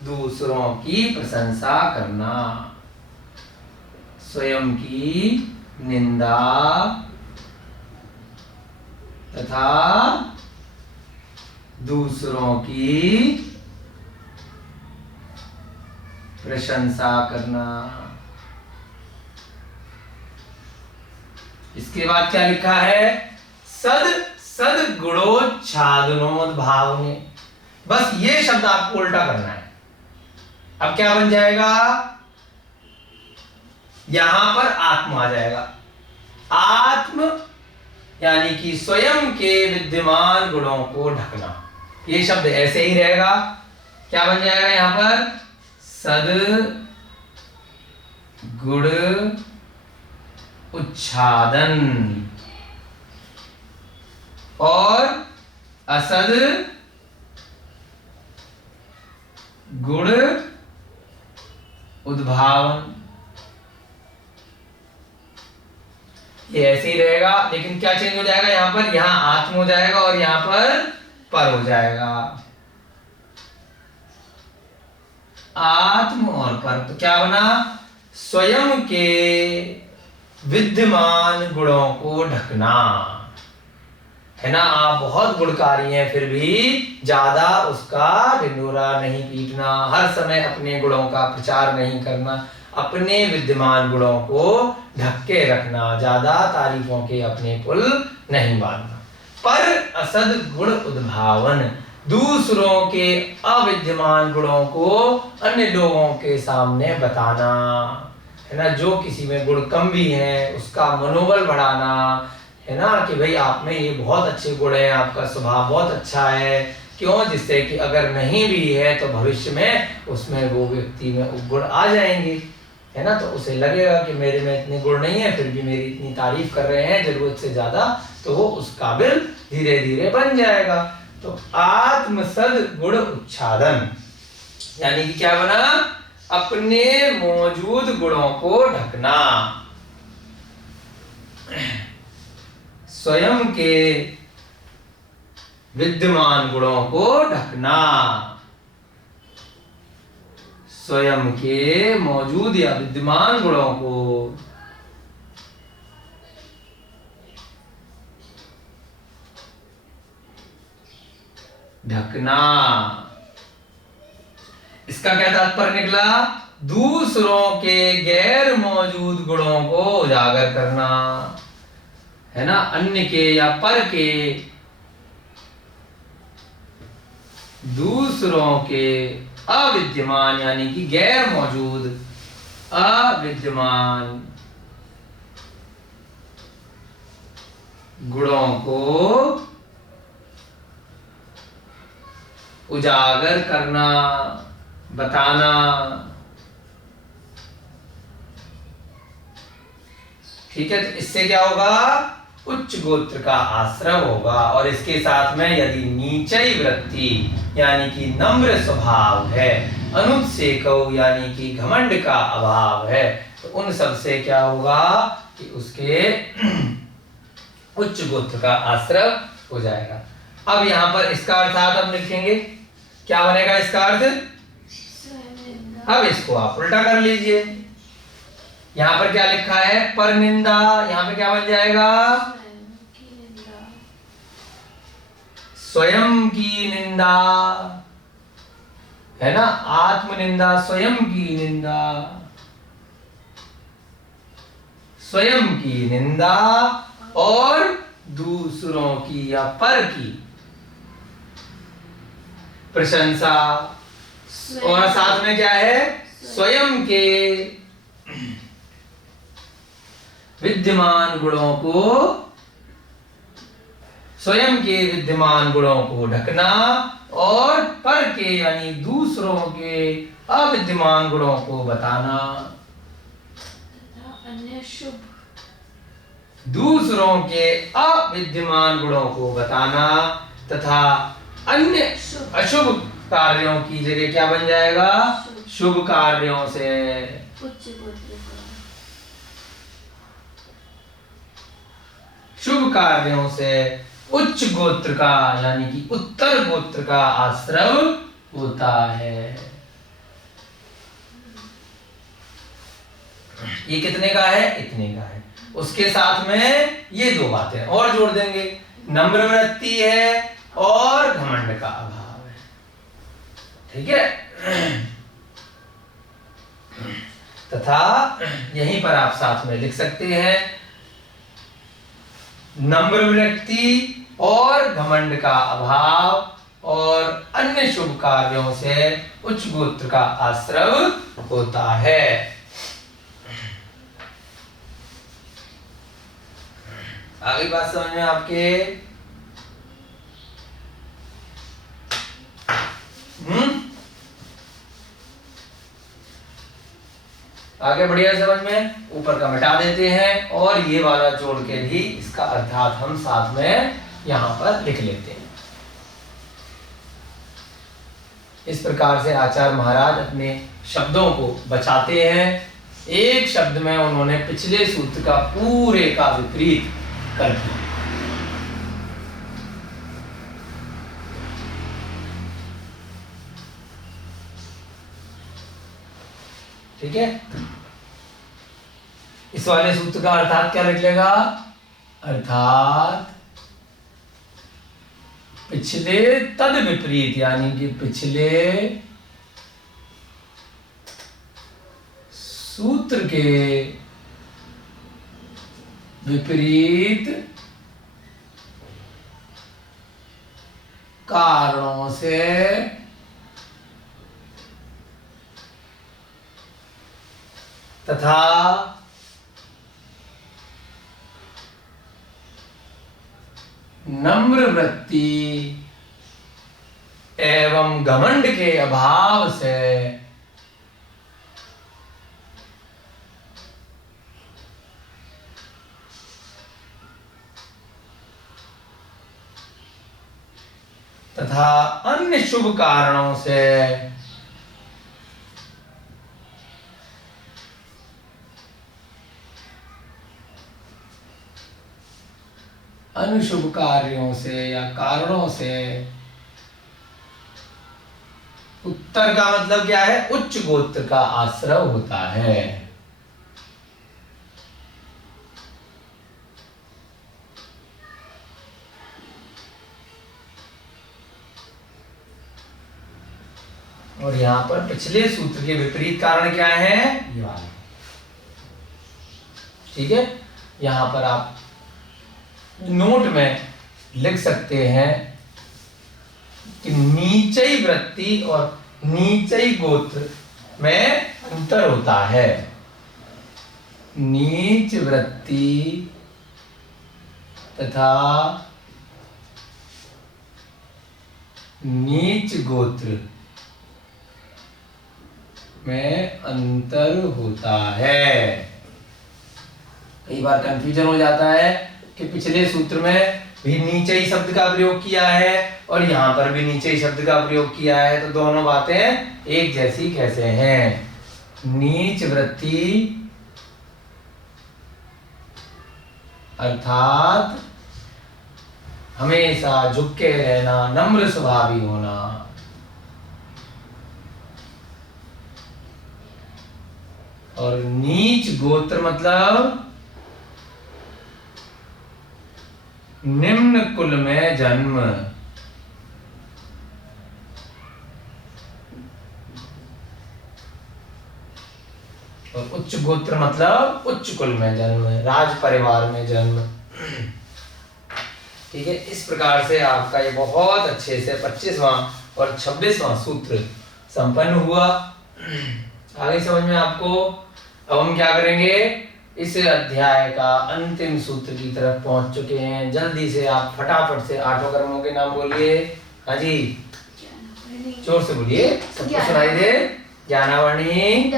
दूसरों की प्रशंसा करना। स्वयं की निंदा तथा दूसरों की प्रशंसा करना। इसके बाद क्या लिखा है, सद गुणोच्छादनोद्भावने। बस ये शब्द आपको उल्टा करना है। अब क्या बन जाएगा, यहां पर आत्म आ जाएगा। आत्म यानी कि स्वयं के विद्यमान गुणों को ढकना। ये शब्द ऐसे ही रहेगा, क्या बन जाएगा यहां पर, सद गुण उच्छादन और असद गुण उद्भावन। ये ऐसे ही रहेगा, लेकिन क्या चेंज हो जाएगा यहां पर, यहां आत्म हो जाएगा और यहां पर हो जाएगा। आत्म और पर, तो क्या बना, स्वयं के विद्यमान गुणों को ढकना। है ना, आप बहुत गुणकारी हैं फिर भी ज्यादा उसका ढिंढोरा नहीं पीटना, हर समय अपने गुणों का प्रचार नहीं करना, अपने विद्यमान गुणों को ढक के रखना, ज्यादा तारीफों के अपने पुल नहीं बांधना। पर असद गुण उद्भावन, दूसरों के अविद्यमान गुणों को अन्य लोगों के सामने बताना। है ना, जो किसी में गुण कम भी है उसका मनोबल बढ़ाना। है ना, कि भाई आप में ये बहुत अच्छे गुण है, आपका स्वभाव बहुत अच्छा है, क्यों, जिससे कि अगर नहीं भी है तो भविष्य में उसमें वो व्यक्ति में गुण आ जाएंगे। है ना, तो उसे लगेगा कि मेरे में इतने गुण नहीं है, फिर भी मेरी इतनी तारीफ कर रहे हैं जरूरत से ज्यादा, तो वो उस काबिल धीरे धीरे बन जाएगा। तो आत्मसद गुण उच्छादन यानी कि क्या बना, अपने मौजूद गुणों को ढकना, स्वयं के विद्यमान गुणों को ढकना, स्वयं के मौजूद या विद्यमान गुणों को ढकना। इसका क्या तात्पर्य निकला, दूसरों के गैर मौजूद गुणों को उजागर करना। है ना, अन्य के या पर के, दूसरों के अविद्यमान यानी कि गैर मौजूद, अविद्यमान गुणों को उजागर करना, बताना। ठीक है, तो इससे क्या होगा, उच्च गोत्र का आश्रय होगा। और इसके साथ में यदि नीचई वृत्ति यानी कि नम्र स्वभाव है, अनुत्सेको यानी कि घमंड का अभाव है, तो उन सब से क्या होगा कि उसके उच्च गोत्र का आश्रय हो जाएगा। अब यहां पर इसका अर्थात अब लिखेंगे, क्या बनेगा इसका अर्थ, अब इसको आप उल्टा कर लीजिए। यहां पर क्या लिखा है, पर निंदा, यहां पे क्या बन जाएगा, स्वयं की निंदा। है ना, आत्म निंदा, स्वयं की निंदा, स्वयं की निंदा और दूसरों की या पर की प्रशंसा। और साथ में क्या है, स्वयं के विद्यमान गुणों को, स्वयं के विद्यमान गुणों को ढकना और पर के यानी दूसरों के अविद्यमान गुणों को बताना। अन्य शुभ, दूसरों के अविद्यमान गुणों को बताना तथा अन्य अशुभ कार्यों की जगह क्या बन जाएगा? शुभ कार्यों से शुभ कार्यों से उच्च गोत्र का यानी कि उत्तर गोत्र का आश्रय होता है। ये कितने का है? इतने का है। उसके साथ में ये दो बातें और जोड़ देंगे, नम्र वृत्ति है और घमंड का अभाव है। ठीक है। तथा यहीं पर आप साथ में लिख सकते हैं, नम्र वृत्ति और घमंड का अभाव और अन्य शुभ कार्यों से उच्च गोत्र का आश्रय होता है। आगे बात समझ में आपके? आगे बढ़िया समझ में? ऊपर का मिटा देते हैं और ये वाला जोड़ के भी इसका अर्थात हम साथ में यहां पर लिख लेते हैं। इस प्रकार से आचार्य महाराज अपने शब्दों को बचाते हैं। एक शब्द में उन्होंने पिछले सूत्र का पूरे का विपरीत कर दिया। ठीक है। इस वाले सूत्र का अर्थात क्या निकलेगा? अर्थात पिछले तद विपरीत यानी कि पिछले सूत्र के विपरीत कारणों से तथा नम्र वृत्ति एवं घमंड के अभाव से तथा अन्य शुभ कारणों से अनुशुभ कार्यों से या कारणों से उत्तर का मतलब क्या है? उच्च गोत्र का आश्रय होता है। और यहां पर पिछले सूत्र के विपरीत कारण क्या है? ये वाला। ठीक है। यहां पर आप नोट में लिख सकते हैं कि नीचई वृत्ति और नीचई गोत्र में अंतर होता है। नीच वृत्ति तथा नीच गोत्र में अंतर होता है। कई बार कंफ्यूजन हो जाता है कि पिछले सूत्र में भी नीचे ही शब्द का प्रयोग किया है और यहाँ पर भी नीचे ही शब्द का प्रयोग किया है, तो दोनों बातें एक जैसी कैसे हैं? नीच वृत्ति अर्थात हमेशा झुक के रहना, नम्र स्वभावी होना, और नीच गोत्र मतलब निम्न कुल में जन्म। और उच्च गोत्र मतलब उच्च कुल में जन्म, राज परिवार में जन्म। ठीक है। इस प्रकार से आपका ये बहुत अच्छे से 25वां और 26वां सूत्र संपन्न हुआ। आगे समझ में आपको? अब हम क्या करेंगे? इस अध्याय का अंतिम सूत्र की तरफ पहुंच चुके हैं। जल्दी से आप फटाफट से 8 कर्मों के नाम बोलिए। हाँ जी, जोर से बोलिए, सबको सुनाई दे। ज्ञानावर्णी,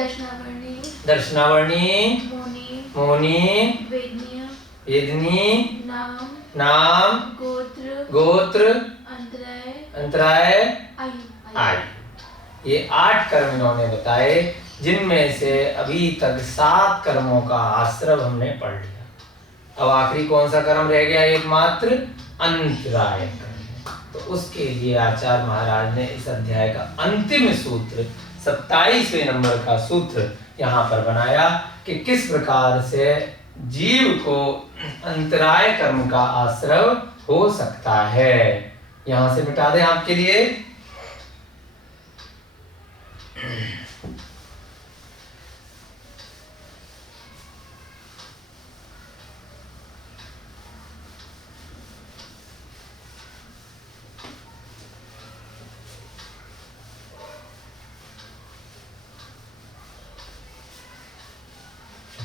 दर्शनावर्णी, मोनी, वेदनी, नाम, नाम, गोत्र, गोत्र, अंतराय, अंतराय, आयु। आयु। ये 8 कर्म इन्होंने बताए, जिनमें से अभी तक 7 कर्मों का आश्रव हमने पढ़ लिया। अब आखिरी कौन सा कर्म रह गया? एकमात्र अंतराय कर्म। तो उसके लिए आचार्य महाराज ने इस अध्याय का अंतिम सूत्र 27वें नंबर का सूत्र यहाँ पर बनाया कि किस प्रकार से जीव को अंतराय कर्म का आश्रव हो सकता है। यहां से मिटा दें आपके लिए।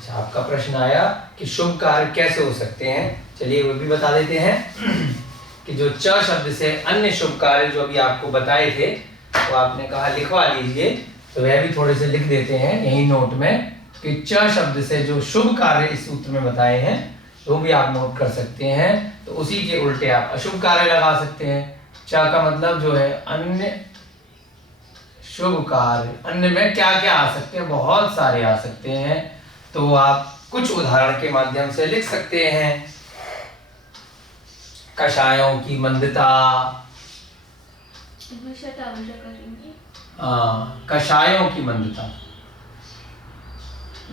आपका प्रश्न आया कि शुभ कार्य कैसे हो सकते हैं। चलिए वो भी बता देते हैं कि जो च शब्द से अन्य शुभ कार्य जो अभी आपको बताए थे, तो आपने कहा लिखवा लीजिए, तो वह भी थोड़े से लिख देते हैं यही नोट में कि च शब्द से जो शुभ कार्य इस सूत्र में बताए हैं वो भी आप नोट कर सकते हैं। तो उसी के उल्टे आप अशुभ कार्य लगा सकते हैं। च का मतलब जो है अन्य शुभ कार्य, अन्य में क्या क्या आ सकते हैं? बहुत सारे आ सकते हैं। तो आप कुछ उदाहरण के माध्यम से लिख सकते हैं। कषायों की मंदता, कषायों की मंदता,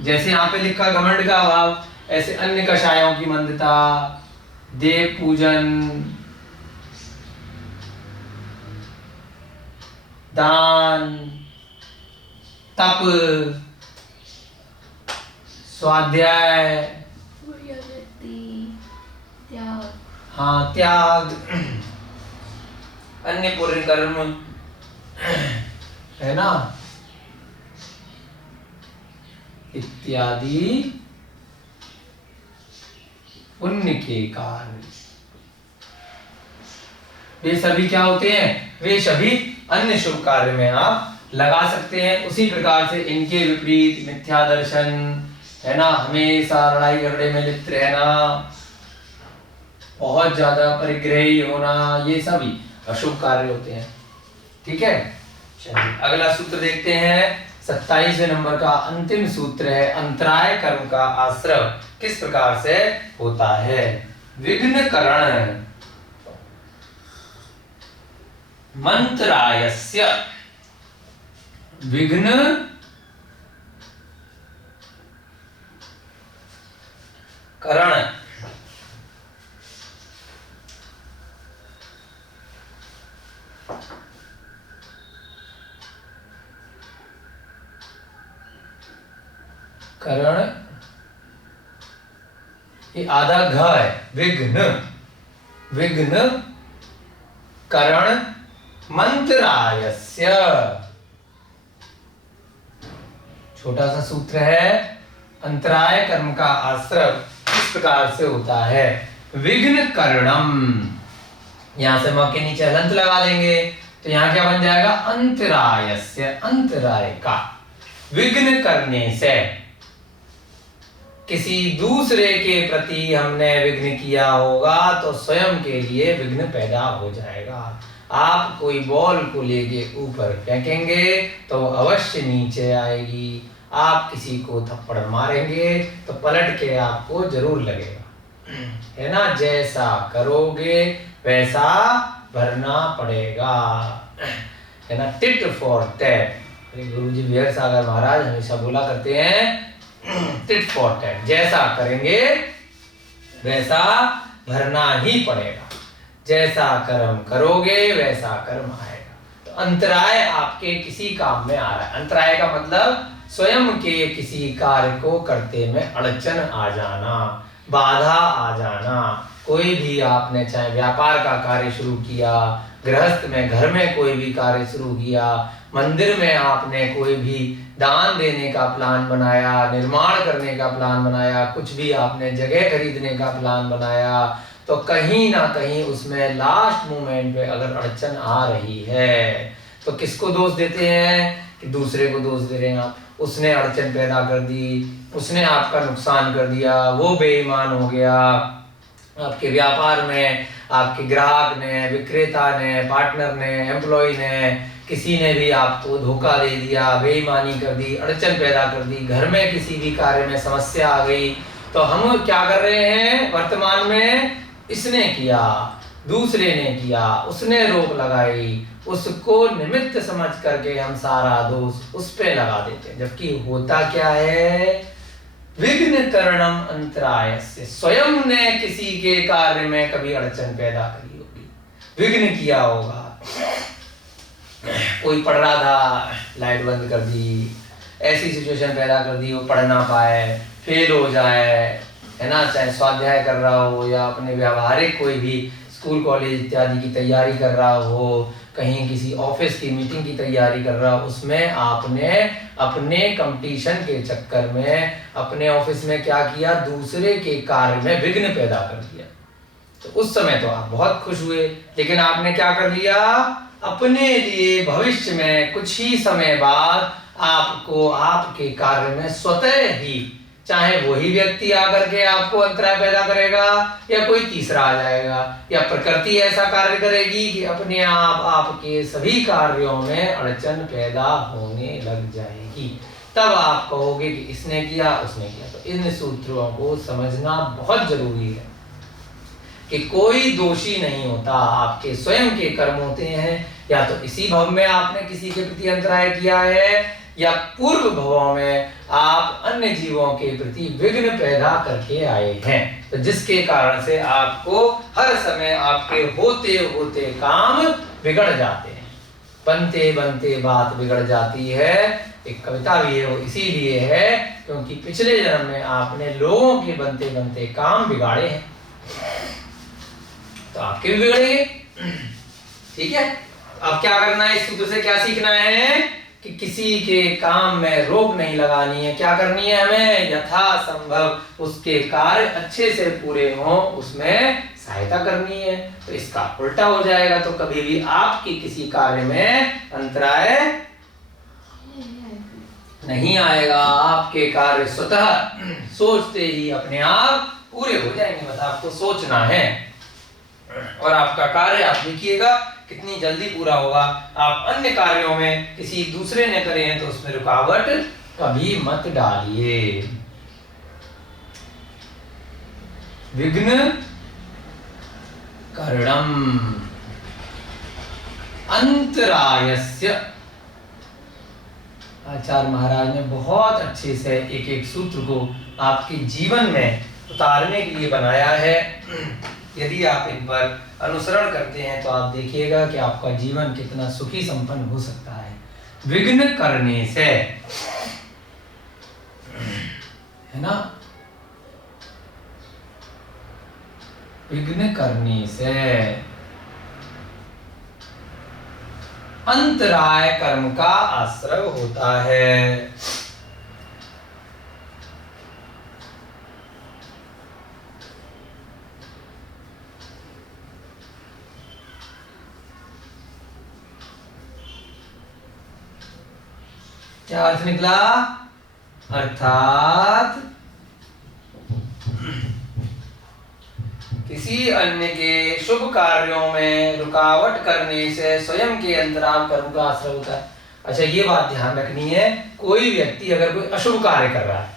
जैसे यहाँ पे लिखा घमंड का अभाव, ऐसे अन्य कषायों की मंदता, देव पूजन, दान, तप, स्वाध्याय, त्याग, अन्य पुण्य कर्म है ना, इत्यादि पुण्य के कार्य, वे सभी क्या होते हैं? वे सभी अन्य शुभ कार्य में आप लगा सकते हैं। उसी प्रकार से इनके विपरीत मिथ्या दर्शन है ना, हमेशा लड़ाई झगड़े में लिप्त रहना, बहुत ज्यादा परिग्रही होना, ये सभी अशुभ कार्य होते हैं। ठीक है, चलिए अगला सूत्र देखते हैं। 27वें नंबर का अंतिम सूत्र है, अंतराय कर्म का आश्रव किस प्रकार से होता है। विघ्न करण मंत्रायस्य, विघ्न करण करण, ये आधा घ है, विघ्न, विघ्न करण मंत्रायस्य, छोटा सा सूत्र है। अंतराय कर्म का आश्रव इस प्रकार से होता है। विघ्न करणम, यहां से म के नीचे हलंत लगा देंगे तो यहां क्या बन जाएगा? अंतरायस्य, अंतराय का। विघ्न करने से, किसी दूसरे के प्रति हमने विघ्न किया होगा तो स्वयं के लिए विघ्न पैदा हो जाएगा। आप कोई बॉल को लेके ऊपर फेंकेंगे तो वो अवश्य नीचे आएगी। आप किसी को थप्पड़ मारेंगे तो पलट के आपको जरूर लगेगा, है ना। जैसा करोगे वैसा भरना पड़ेगा, है ना। टिट फॉर टैट, गुरुजी विहर सागर महाराज हमेशा बोला करते हैं, टिट फॉर टैट, जैसा करेंगे वैसा भरना ही पड़ेगा। जैसा कर्म करोगे वैसा कर्म आएगा। तो अंतराय आपके किसी काम में आ रहा है। अंतराय का मतलब स्वयं के किसी कार्य को करते में अड़चन आ जाना, बाधा आ जाना। कोई भी आपने चाहे व्यापार का कार्य शुरू किया, गृहस्थ में घर में कोई भी कार्य शुरू किया, मंदिर में आपने कोई भी दान देने का प्लान बनाया, निर्माण करने का प्लान बनाया, कुछ भी आपने जगह खरीदने का प्लान बनाया, तो कहीं ना कहीं उसमें लास्ट मोमेंट पे अगर अड़चन आ रही है तो किसको दोष देते हैं? कि दूसरे को दोष दे रहे हैं आप। उसने अड़चन पैदा कर दी, उसने आपका नुकसान कर दिया, वो बेईमान हो गया, आपके व्यापार में आपके ग्राहक ने, विक्रेता ने, पार्टनर ने, एम्प्लॉय ने, किसी ने भी आपको धोखा दे दिया, बेईमानी कर दी, अड़चन पैदा कर दी, घर में किसी भी कार्य में समस्या आ गई, तो हम क्या कर रहे हैं वर्तमान में? इसने किया, दूसरे ने किया, उसने रोक लगाई, उसको निमित्त समझ करके हम सारा दोष उस पे लगा देते हैं। जबकि होता क्या है? विघ्न करणम अंतरायस्य, स्वयं ने किसी के कार्य में कभी अड़चन पैदा करी होगी, विघ्न किया होगा। कोई पढ़ रहा था, लाइट बंद कर दी, ऐसी सिचुएशन पैदा कर दी वो पढ़ ना पाए, फेल हो जाए, है ना, चाहे स्वाध्याय कर रहा हो या अपने व्यावहारिक कोई भी स्कूल कॉलेज इत्यादि की तैयारी कर रहा हो, कहीं किसी ऑफिस की मीटिंग की तैयारी कर रहा हो, उसमें आपने अपने कंपटीशन के चक्कर में अपने ऑफिस में क्या किया? दूसरे के कार्य में विघ्न पैदा कर दिया। तो उस समय तो आप बहुत खुश हुए, लेकिन आपने क्या कर लिया? अपने लिए भविष्य में कुछ ही समय बाद आपको आपके कार्य में स्वतः ही, चाहे वही व्यक्ति आकर के आपको अंतराय पैदा करेगा या कोई तीसरा आ जाएगा, या प्रकृति ऐसा कार्य करेगी कि अपने आप आपके सभी कार्यों में अड़चन पैदा होने लग जाएगी। तब आप कहोगे कि इसने किया, उसने किया। तो इन सूत्रों को समझना बहुत जरूरी है कि कोई दोषी नहीं होता, आपके स्वयं के कर्म होते हैं। या तो इसी भव में आपने किसी के प्रति अंतराय किया है, या पूर्व भवों में आप अन्य जीवों के प्रति विघ्न पैदा करके आए हैं, तो जिसके कारण से आपको हर समय आपके होते होते काम बिगड़ जाते हैं। बनते बनते बात बिगड़ जाती है। एक कविता भी है, वो इसीलिए है क्योंकि पिछले जन्म में आपने लोगों के बनते बनते काम बिगाड़े हैं, तो आपके भी बिगड़ेंगे। ठीक है, अब क्या करना है? इस सूत्र से क्या सीखना है कि किसी के काम में रोक नहीं लगानी है। क्या करनी है हमें? यथासंभव उसके कार्य अच्छे से पूरे हों, उसमें सहायता करनी है। तो इसका उल्टा हो जाएगा, तो कभी भी आपकी किसी कार्य में अंतराय नहीं आएगा। आपके कार्य स्वतः सोचते ही अपने आप पूरे हो जाएंगे। बस आपको सोचना है और आपका कार्य आप देखिएगा कितनी जल्दी पूरा होगा। आप अन्य कार्यों में किसी दूसरे ने करे हैं तो उसमें रुकावट कभी मत डालिए। विघ्न करणम अंतरायस्य। आचार्य महाराज ने बहुत अच्छे से एक एक सूत्र को आपके जीवन में उतारने के लिए बनाया है। यदि आप इन पर अनुसरण करते हैं तो आप देखिएगा कि आपका जीवन कितना सुखी संपन्न हो सकता है। विघ्न करने से, है ना, विघ्न करने से अंतराय कर्म का आश्रय होता है। क्या अर्थ निकला? अर्थात किसी अन्य के शुभ कार्यों में रुकावट करने से स्वयं के अंतराल कर्म का आश्रय होता है। अच्छा, ये बात ध्यान रखनी है, कोई व्यक्ति अगर कोई अशुभ कार्य कर रहा है,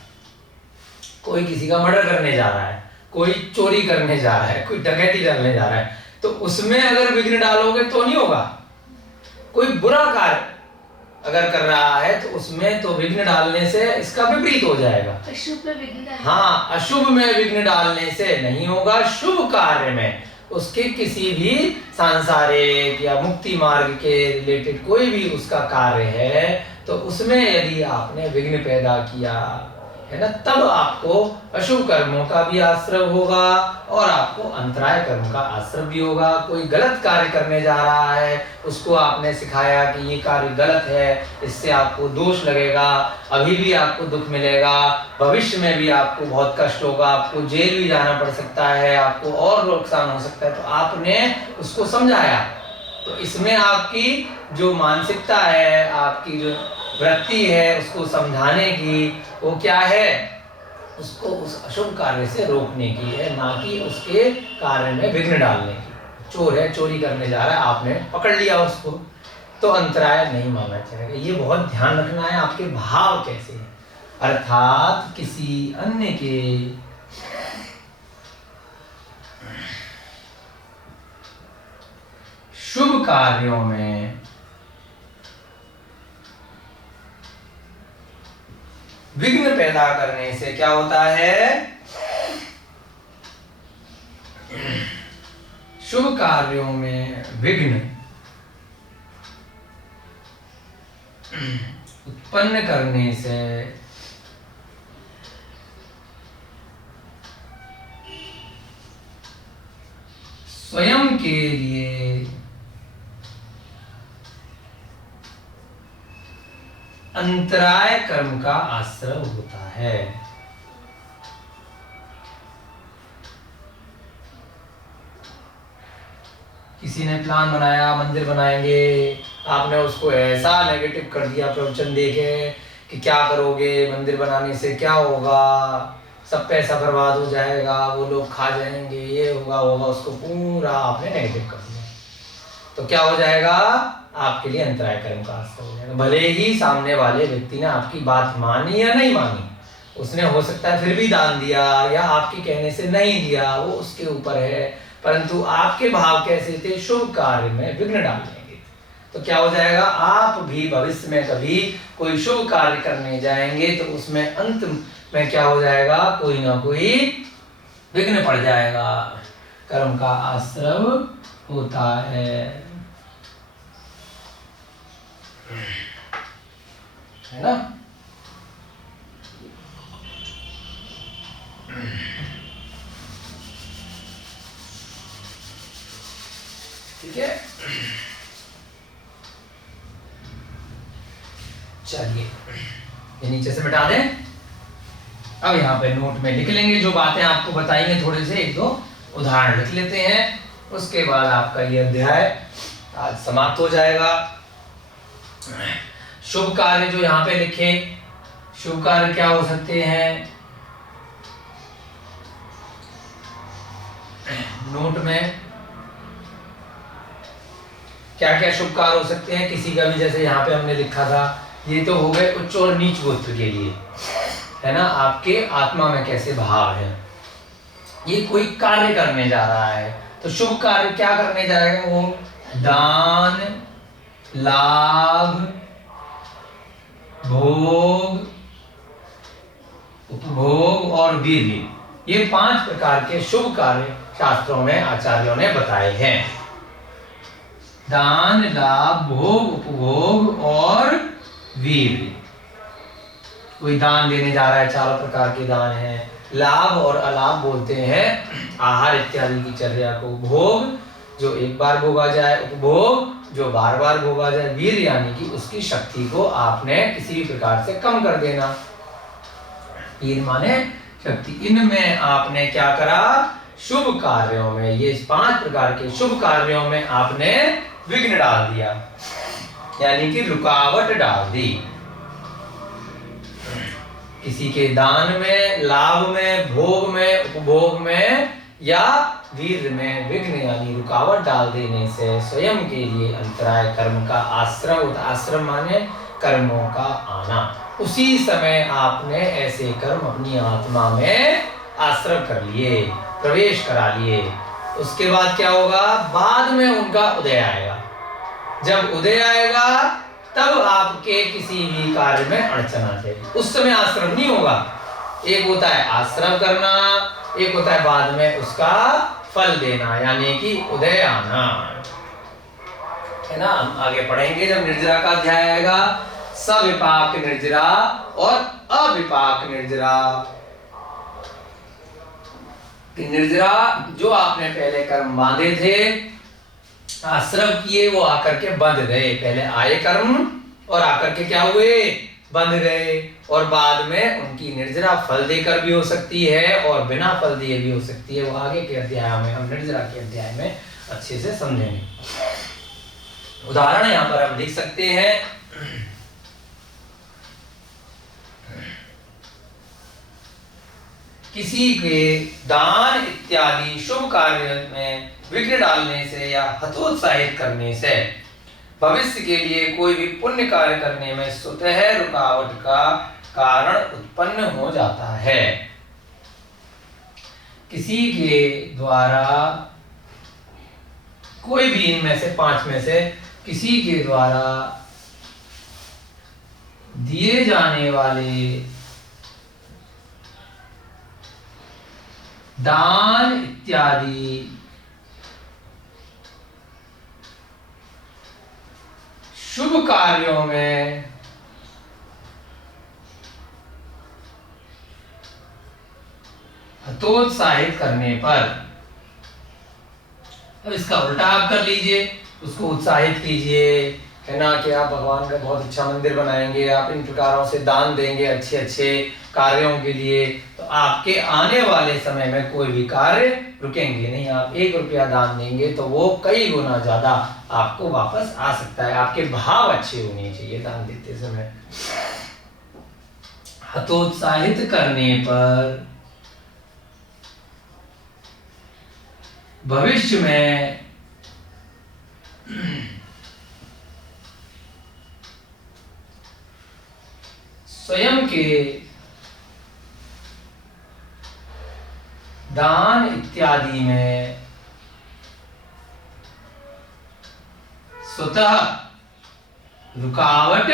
कोई किसी का मर्डर करने जा रहा है, कोई चोरी करने जा रहा है, कोई डकैती करने जा रहा है, तो उसमें अगर विघ्न डालोगे तो नहीं होगा। कोई बुरा कार्य अगर कर रहा है तो उसमें तो विघ्न डालने से इसका विपरीत हो जाएगा। अशुभ में विघ्न, हाँ, अशुभ में विघ्न डालने से नहीं होगा। शुभ कार्य में, उसके किसी भी सांसारिक या मुक्ति मार्ग के रिलेटेड कोई भी उसका कार्य है, तो उसमें यदि आपने विघ्न पैदा किया है ना, तब आपको अशुभ कर्मों का भी आश्रय होगा और आपको अंतराय कर्म का आश्रय भी होगा। कोई गलत कार्य करने जा रहा है, उसको आपने सिखाया कि ये कार्य गलत है, इससे आपको दोष लगेगा, अभी भी आपको दुख मिलेगा, भविष्य में भी आपको बहुत कष्ट होगा, आपको जेल भी जाना पड़ सकता है, आपको और नुकसान हो सकता है, तो आपने उसको समझाया। तो इसमें आपकी जो मानसिकता है, आपकी जो वृत्ति है उसको समझाने की, वो क्या है उसको उस अशुभ कार्य से रोकने की है, ना कि उसके कार्य में विघ्न डालने की। चोर है, चोरी करने जा रहा है, आपने पकड़ लिया उसको, तो अंतराय नहीं माना जाएगा। ये बहुत ध्यान रखना है, आपके भाव कैसे हैं। अर्थात किसी अन्य के शुभ कार्यों में विघ्न पैदा करने से क्या होता है? शुभ कार्यों में विघ्न उत्पन्न करने से स्वयं के लिए अंतराय कर्म का आश्रय होता है। किसी ने प्लान बनाया, मंदिर बनाएंगे, आपने उसको ऐसा नेगेटिव कर दिया प्रवचन देके कि क्या करोगे, मंदिर बनाने से क्या होगा, सब पैसा बर्बाद हो जाएगा, वो लोग खा जाएंगे, ये होगा होगा, उसको पूरा आपने नेगेटिव कर दिया, तो क्या हो जाएगा? आपके लिए अंतराय कर्म का आश्रय हो जाएगा। भले ही सामने वाले व्यक्ति ने आपकी बात मानी या नहीं मानी, उसने हो सकता है फिर भी दान दिया या आपके कहने से नहीं दिया, वो उसके ऊपर है, परंतु आपके भाव कैसे थे? शुभ कार्य में विघ्न डाल देंगे, तो क्या हो जाएगा? आप भी भविष्य में कभी कोई शुभ कार्य करने जाएंगे तो उसमें अंत में क्या हो जाएगा? कोई ना कोई विघ्न पड़ जाएगा। कर्म का आश्रय होता है ना? ठीक है, चलिए ये नीचे से मिटा दें। अब यहाँ पे नोट में लिख लेंगे जो बातें आपको बताएंगे, थोड़े से एक दो उदाहरण लिख लेते हैं, उसके बाद आपका ये अध्याय आज समाप्त हो जाएगा। शुभ कार्य जो यहाँ पे लिखे, शुभ कार्य क्या हो सकते हैं? नोट में क्या क्या शुभ कार्य हो सकते हैं? किसी का भी, जैसे यहाँ पे हमने लिखा था, ये तो हो गए उच्च और नीच गोत्र के लिए, है ना? आपके आत्मा में कैसे भाव है, ये कोई कार्य करने जा रहा है, तो शुभ कार्य क्या करने जाएगा? वो दान, लाभ, भोग, उपभोग और वीर्य, ये 5 प्रकार के शुभ कार्य शास्त्रों में आचार्यों ने बताए हैं। दान, लाभ, भोग, उपभोग और वीर्य। कोई दान देने जा रहा है, 4 प्रकार के दान हैं। लाभ और अलाभ बोलते हैं आहार इत्यादि की चर्या को। भोग जो एक बार भोगा जाए, उपभोग जो बार बार भोगा जाए, वीर यानी कि उसकी शक्ति को आपने किसी भी प्रकार से कम कर देना। वीर माने शक्ति। इनमें आपने क्या करा? शुभ कार्यों में, ये 5 प्रकार के शुभ कार्यों में आपने विघ्न डाल दिया, यानी कि रुकावट डाल दी। किसी के दान में, लाभ में, भोग में, उपभोग में या वीर में विघ्न यानी रुकावट डाल देने से स्वयं के लिए अंतराय कर्म का आश्रम होता। आश्रम माने कर्मों का आना। उसी समय आपने ऐसे कर्म अपनी आत्मा में आश्रय कर लिए, प्रवेश करा लिए। उसके बाद क्या होगा? बाद में उनका उदय आएगा। जब उदय आएगा तब आपके किसी भी कार्य में अड़चन आ जाएगी। उस समय आश्रम नहीं होगा। एक होता है आश्रम करना, एक होता है बाद में उसका फल देना, यानी कि उदय आना, है ना? हम आगे पढ़ेंगे जब निर्जरा का अध्याय आएगा। सविपाक निर्जरा और अविपाक निर्जरा। निर्जरा जो आपने पहले कर्म बांधे थे, आश्रम किए, वो आकर के बंध गए। पहले आए कर्म और आकर के क्या हुए? बंध गए। और बाद में उनकी निर्जरा फल देकर भी हो सकती है और बिना फल दिए भी हो सकती है। वो आगे के अध्याय में, हम निर्जरा के अध्याय में अच्छे से समझेंगे। उदाहरण यहाँ पर हम लिख सकते हैं। किसी के दान इत्यादि शुभ कार्य में विघ्न डालने से या हतोत्साहित करने से भविष्य के लिए कोई भी पुण्य कार्य करने में स्वतः रुकावट का कारण उत्पन्न हो जाता है। किसी के द्वारा कोई भी इनमें से 5 में से किसी के द्वारा दिए जाने वाले दान इत्यादि शुभ कार्यों में हतोत्साहित करने पर, अब इसका उल्टा आप कर लीजिए, उसको उत्साहित कीजिए, है ना, कि आप भगवान का बहुत अच्छा मंदिर बनाएंगे, आप इन प्रकारों से दान देंगे अच्छे अच्छे कार्यों के लिए, तो आपके आने वाले समय में कोई भी कार्य रुकेंगे नहीं। आप 1 रुपया दान देंगे तो वो कई गुना ज्यादा आपको वापस आ सकता है। आपके भाव अच्छे होने चाहिए दान देते समय। हतोत्साहित करने पर भविष्य में स्वयं के दान इत्यादि में स्वतः रुकावट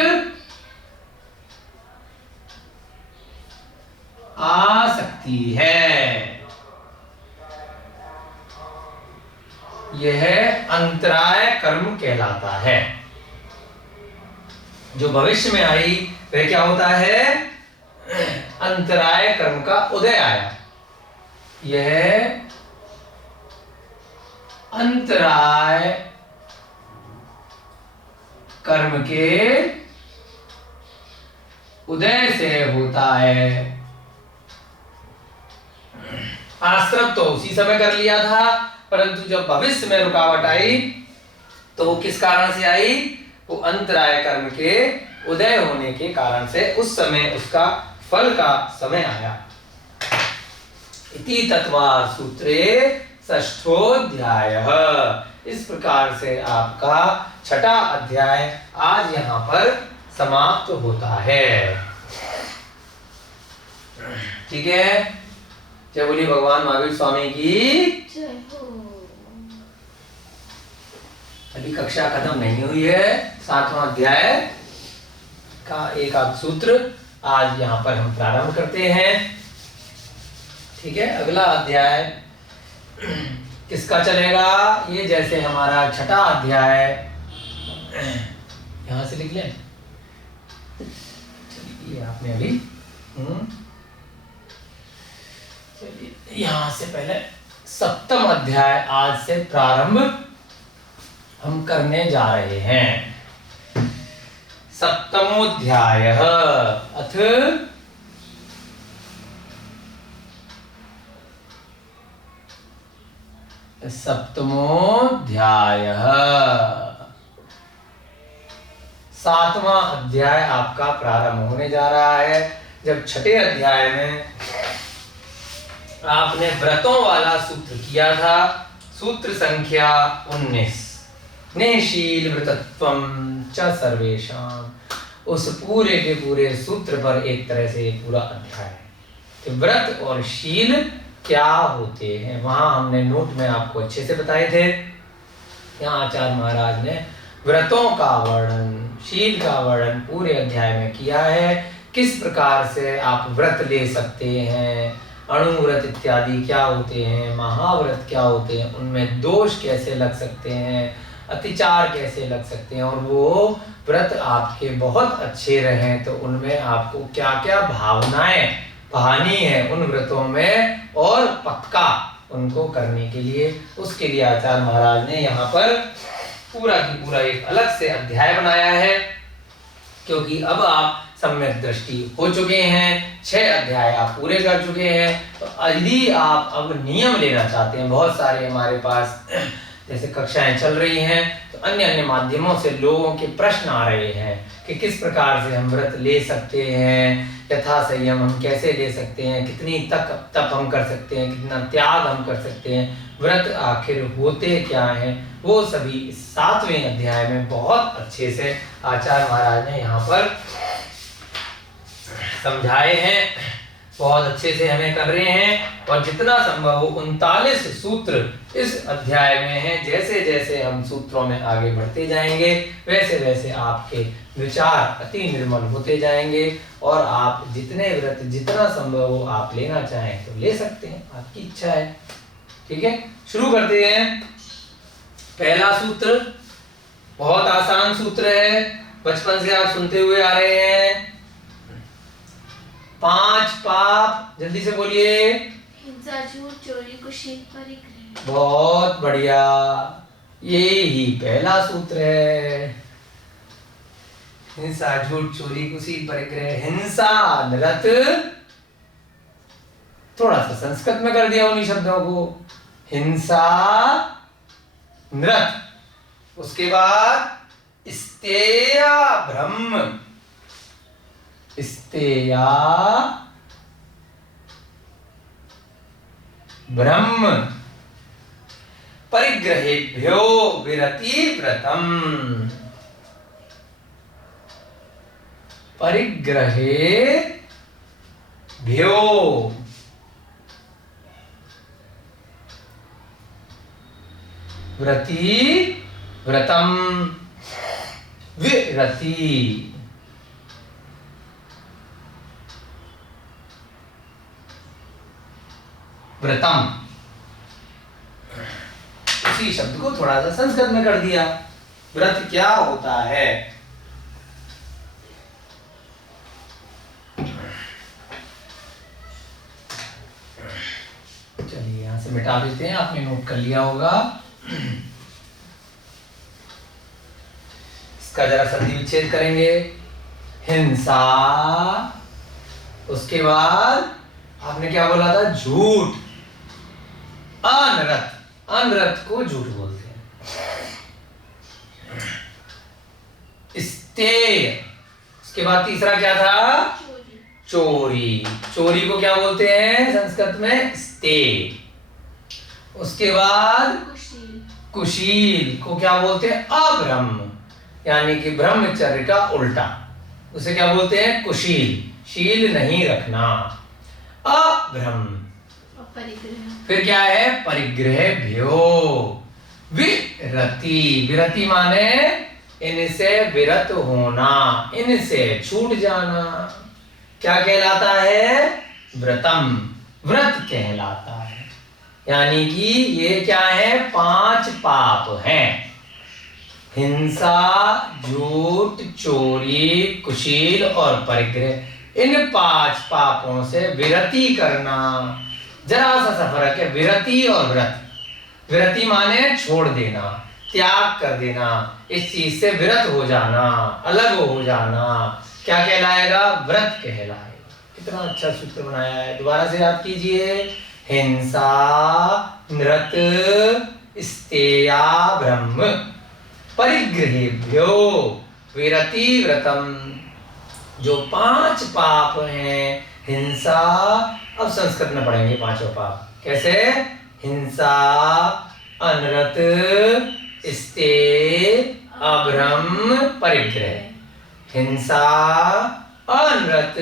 आ सकती है। यह अंतराय कर्म कहलाता है। जो भविष्य में आई वह क्या होता है? अंतराय कर्म का उदय आया। यह अंतराय कर्म के उदय से होता है। आश्रम तो उसी समय कर लिया था, परंतु जब भविष्य में रुकावट आई तो वो किस कारण से आई? वो अंतराय कर्म के उदय होने के कारण से उस समय उसका फल का समय आया। इति तत्वार सूत्रे षष्ठोऽध्यायः। इस प्रकार से आपका 6ठा अध्याय आज यहाँ पर समाप्त होता है। ठीक है, जय बोलिए भगवान महावीर स्वामी की जय हो। अभी कक्षा खत्म नहीं हुई है। 7वां अध्याय का एक आध सूत्र आज यहाँ पर हम प्रारंभ करते हैं। ठीक है, अगला अध्याय किसका चलेगा? ये जैसे हमारा 6ठा अध्याय यहाँ से लिख लें। चलिए आपने अभी चलिए यहाँ से पहले 7वां अध्याय आज से प्रारंभ हम करने जा रहे हैं। 7मोऽध्यायः अथ सप्तमोऽध्यायः। 7वां अध्याय आपका प्रारंभ होने जा रहा है। जब 6ठे अध्याय में आपने व्रतों वाला सूत्र किया था, सूत्र संख्या 19, नेशील व्रतत्वं च सर्वेषां, उस पूरे के पूरे सूत्र पर एक तरह से ये पूरा अध्याय है कि व्रत और शील क्या होते हैं। वहां हमने नोट में आपको अच्छे से बताए थे। यहाँ आचार्य महाराज ने व्रतों का वर्णन, शील का वर्णन पूरे अध्याय में किया है। किस प्रकार से आप व्रत ले सकते हैं, अणुव्रत इत्यादि क्या होते हैं, महाव्रत क्या होते हैं, उनमें दोष कैसे लग सकते हैं, अतिचार कैसे लग सकते हैं, और वो व्रत आपके बहुत अच्छे रहें तो उनमें आपको क्या क्या भावनाएं बहानी है उन व्रतों में, और पक्का उनको करने के लिए, उसके लिए आचार्य महाराज ने यहाँ पर पूरा की पूरा एक अलग से अध्याय बनाया है। क्योंकि अब आप सम्यक दृष्टि हो चुके हैं, 6 अध्याय आप पूरे कर चुके हैं, तो यदि आप अब नियम लेना चाहते हैं, बहुत सारे हमारे पास जैसे कक्षाएं चल रही हैं तो अन्य अन्य माध्यमों से लोगों के प्रश्न आ रहे हैं कि किस प्रकार से हम व्रत ले सकते हैं, यथा संयम हम कैसे ले सकते हैं, कितनी तप हम कर सकते हैं, कितना त्याग हम कर सकते हैं, व्रत आखिर होते क्या हैं, वो सभी 7वें अध्याय में बहुत अच्छे से आचार्य महाराज ने यहाँ पर समझाए हैं, बहुत अच्छे से हमें कर रहे हैं। और जितना संभव हो 39 सूत्र इस अध्याय में हैं। जैसे जैसे हम सूत्रों में आगे बढ़ते जाएंगे वैसे वैसे आपके विचार अति निर्मल होते जाएंगे और आप जितने व्रत जितना संभव हो आप लेना चाहें तो ले सकते हैं, आपकी इच्छा है। ठीक है, शुरू करते हैं। पहला सूत्र बहुत आसान सूत्र है, बचपन से आप सुनते हुए आ रहे हैं। 5 पाप, जल्दी से बोलिए। हिंसा, झूठ, चोरी, कुशील, परिग्रह। बहुत बढ़िया, ये ही पहला सूत्र है। हिंसा, झूठ, चोरी, कुशील, परिग्रह। हिंसा, नृत, थोड़ा सा संस्कृत में कर दिया उन्हीं शब्दों को। हिंसा, नृत, उसके बाद स्तेय ब्रह्म, स्तेया ब्रह्म, परिग्रहेभ्यो विरति व्रतम, परिग्रहेभ्यो व्रति व्रतम, विरति व्रतम। उसी शब्द को थोड़ा सा संस्कृत में कर दिया। व्रत क्या होता है? चलिए यहां से मिटा देते हैं, आपने नोट कर लिया होगा। इसका जरा संधि विच्छेद करेंगे। हिंसा, उसके बाद आपने क्या बोला था? झूठ। अनरत, अनरत को झूठ बोलते हैं। स्तेय, उसके बाद तीसरा क्या था? चोरी। चोरी को क्या बोलते हैं संस्कृत में? स्तेय। उसके बाद कुशील को क्या बोलते हैं? अब्रह्म, यानी कि ब्रह्मचर्य का उल्टा, उसे क्या बोलते हैं? कुशील, शील नहीं रखना। अब्रह्म। फिर क्या है? परिग्रहेभ्यो विरति। विरति माने इनसे विरत होना, इनसे छूट जाना। क्या कहलाता है? व्रतम, व्रत कहलाता है। यानी कि ये क्या है? 5 पाप हैं। हिंसा, झूठ, चोरी, कुशील और परिग्रह। इन 5 पापों से विरति करना। जरा सा फर्क है विरति और व्रत। विरति माने छोड़ देना, त्याग कर देना, इस चीज से विरत हो जाना, अलग हो जाना। क्या कहलाएगा? व्रत कहलाएगा। कितना अच्छा सूत्र बनाया है, दोबारा से याद कीजिए। हिंसा, नृत, स्तेया ब्रह्म, परिग्रहेभ्यो विरति व्रतम। जो 5 पाप हैं, हिंसा, अब संस्कृत में पढ़ेंगे 5 पाप। कैसे? हिंसा, अनृत, स्तेय, अब्रह्म, परिग्रह। हिंसा, अनृत,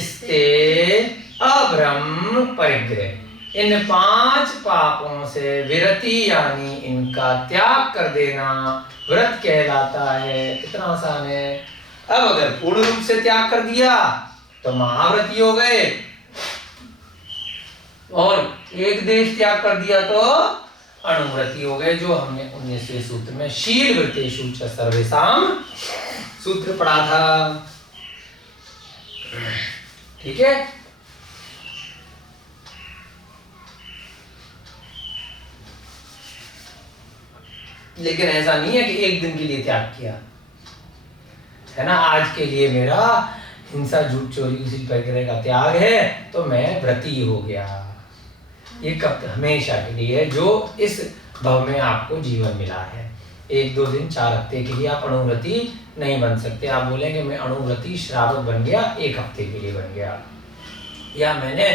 स्तेय, अब्रह्म, परिग्रह। इन 5 पापों से विरति यानी इनका त्याग कर देना व्रत कहलाता है। कितना आसान है। अब अगर पूर्ण रूप से त्याग कर दिया तो महाव्रती हो गए, और एक देश त्याग कर दिया तो अणुव्रती हो गए, जो हमने 19वें सूत्र में शील व्रतेषु च सर्वेषां सूत्र पढ़ा था। ठीक है, लेकिन ऐसा नहीं है कि एक दिन के लिए त्याग किया है ना। आज के लिए मेरा हिंसा, झूठ, चोरी, कुशील, परिग्रह का त्याग है तो मैं व्रती हो गया। ये कब? हमेशा के लिए। जो इस भव में आपको जीवन मिला है। 1-2 दिन 4 हफ्ते के लिए आप अणुव्रती नहीं बन सकते। आप बोलेंगे मैं अणुव्रती श्रावक बन गया, 1 हफ्ते के लिए बन गया, या मैंने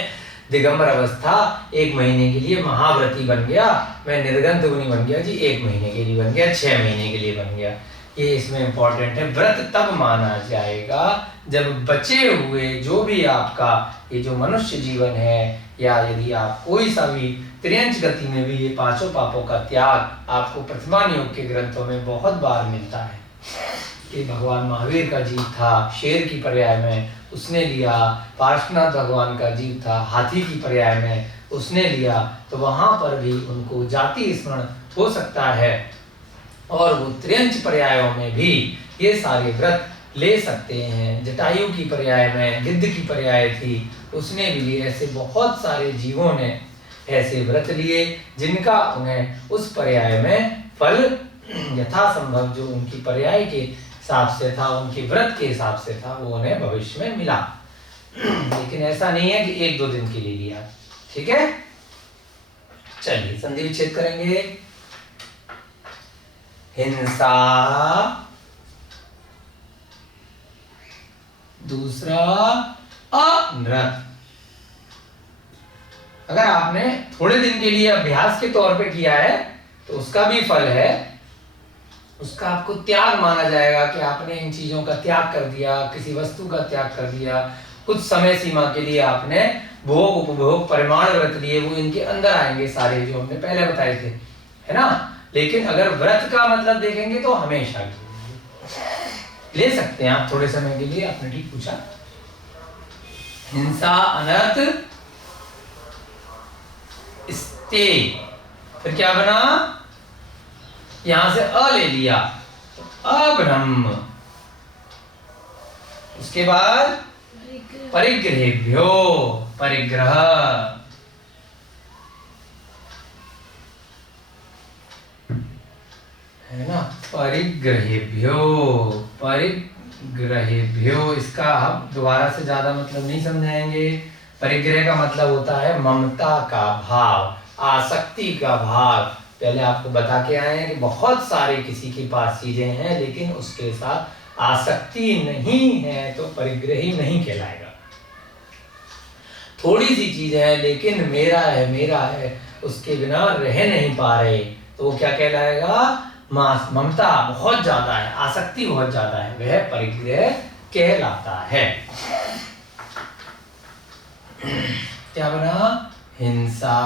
दिगंबर अवस्था 1 महीने के लिए महाव्रती बन गया, मैं निर्गंत मुनि बन गया जी, 1 महीने के लिए बन गया, 6 महीने के लिए बन गया। ये इसमें इंपॉर्टेंट है। व्रत तब माना जाएगा जब बचे हुए जो भी आपका ये जो मनुष्य जीवन है, या यदि आप कोई सा भी त्रियंच गति में भी ये 5 पापों का त्याग आपको प्रतिमान योग के ग्रंथों में बहुत बार मिलता है कि भगवान महावीर का जीव था शेर की पर्याय में, उसने लिया। पार्श्वनाथ भगवान का जीव था हाथी की पर्याय में, उसने लिया। तो वहां पर भी उनको जाति स्मरण हो सकता है, और वो त्रियंच पर्यायों में भी ये सारे व्रत ले सकते हैं। जटायु की पर्याय में गिद्ध की पर्याय थी, उसने भी लिए। ऐसे बहुत सारे जीवों ने ऐसे व्रत लिए जिनका उन्हें उस पर्याय में फल यथासंभव जो उनकी पर्याय के हिसाब से था, उनके व्रत के हिसाब से था, वो उन्हें भविष्य में मिला। लेकिन ऐसा नहीं है कि 1-2 दिन के लिए लिया। ठीक है, चलिए संधि विच्छेद करेंगे। हिंसा, दूसरा अनृत। अगर आपने थोड़े दिन के लिए अभ्यास के तौर पे किया है तो उसका भी फल है, उसका आपको त्याग माना जाएगा कि आपने इन चीजों का त्याग कर दिया, किसी वस्तु का त्याग कर दिया, कुछ समय सीमा के लिए आपने भोग उपभोग परिमाण व्रत लिए, वो इनके अंदर आएंगे सारे जो हमने पहले बताए थे, है ना। लेकिन अगर व्रत का मतलब देखेंगे तो हमेशा ले सकते हैं आप थोड़े समय के लिए। आपने ठीक पूछा। हिंसा अनर्थ स्ते, फिर क्या बना, यहां से अ ले लिया, अब्रह्म। उसके बाद परिग्रहेभ्यो, परिग्रह, है ना, परिग्रहेभ्यो, परिग्रहेभ्यो। इसका हम दोबारा से ज्यादा मतलब नहीं समझाएंगे। परिग्रह का मतलब होता है ममता का भाव, आसक्ति का भाव। पहले आपको बता के आए हैं कि बहुत सारे किसी के पास चीजें हैं लेकिन उसके साथ आसक्ति नहीं है तो परिग्रही नहीं कहलाएगा। थोड़ी सी चीज है लेकिन मेरा है उसके बिना रह नहीं पा रहे, तो वो क्या कहलाएगा, ममता बहुत ज्यादा है, आसक्ति बहुत ज्यादा है, वह परिग्रह कहलाता है। क्या बना, हिंसा।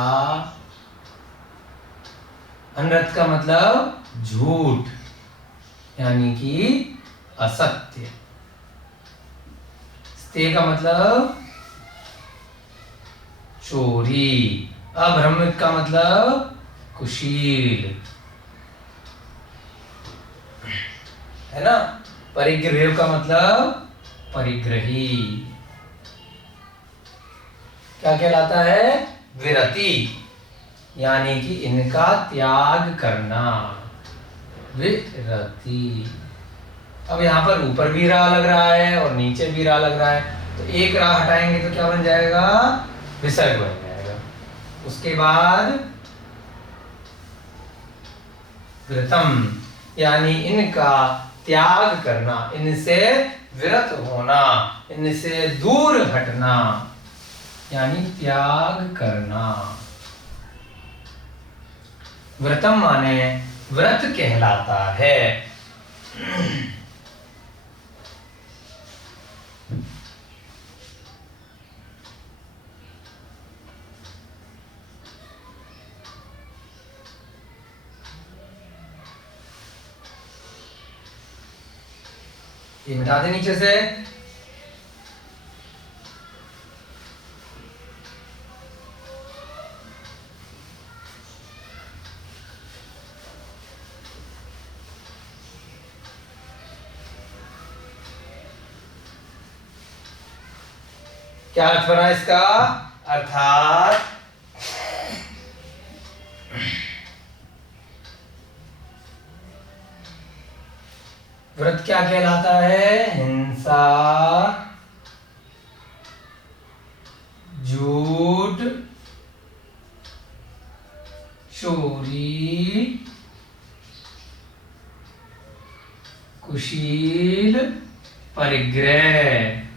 अनृत का मतलब झूठ, यानी कि असत्य। स्ते का मतलब चोरी। अभ्रमित का मतलब कुशील, है ना। परिग्रह का मतलब परिग्रही। क्या कहलाता है, विरति, यानी कि इनका त्याग करना, विरति। अब यहाँ पर ऊपर भी रा लग रहा है और नीचे भी रा लग रहा है, तो एक रा हटाएंगे तो क्या बन जाएगा, विसर्ग बन जाएगा। उसके बाद व्रतम, यानी इनका त्याग करना, इनसे विरत होना, इनसे दूर हटना, यानी त्याग करना। व्रतम माने व्रत कहलाता है। ये मिटा दे नीचे से। क्या अर्थ बना इसका, अर्थात व्रत क्या कहलाता है, हिंसा, झूठ, चोरी, कुशील परिग्रह।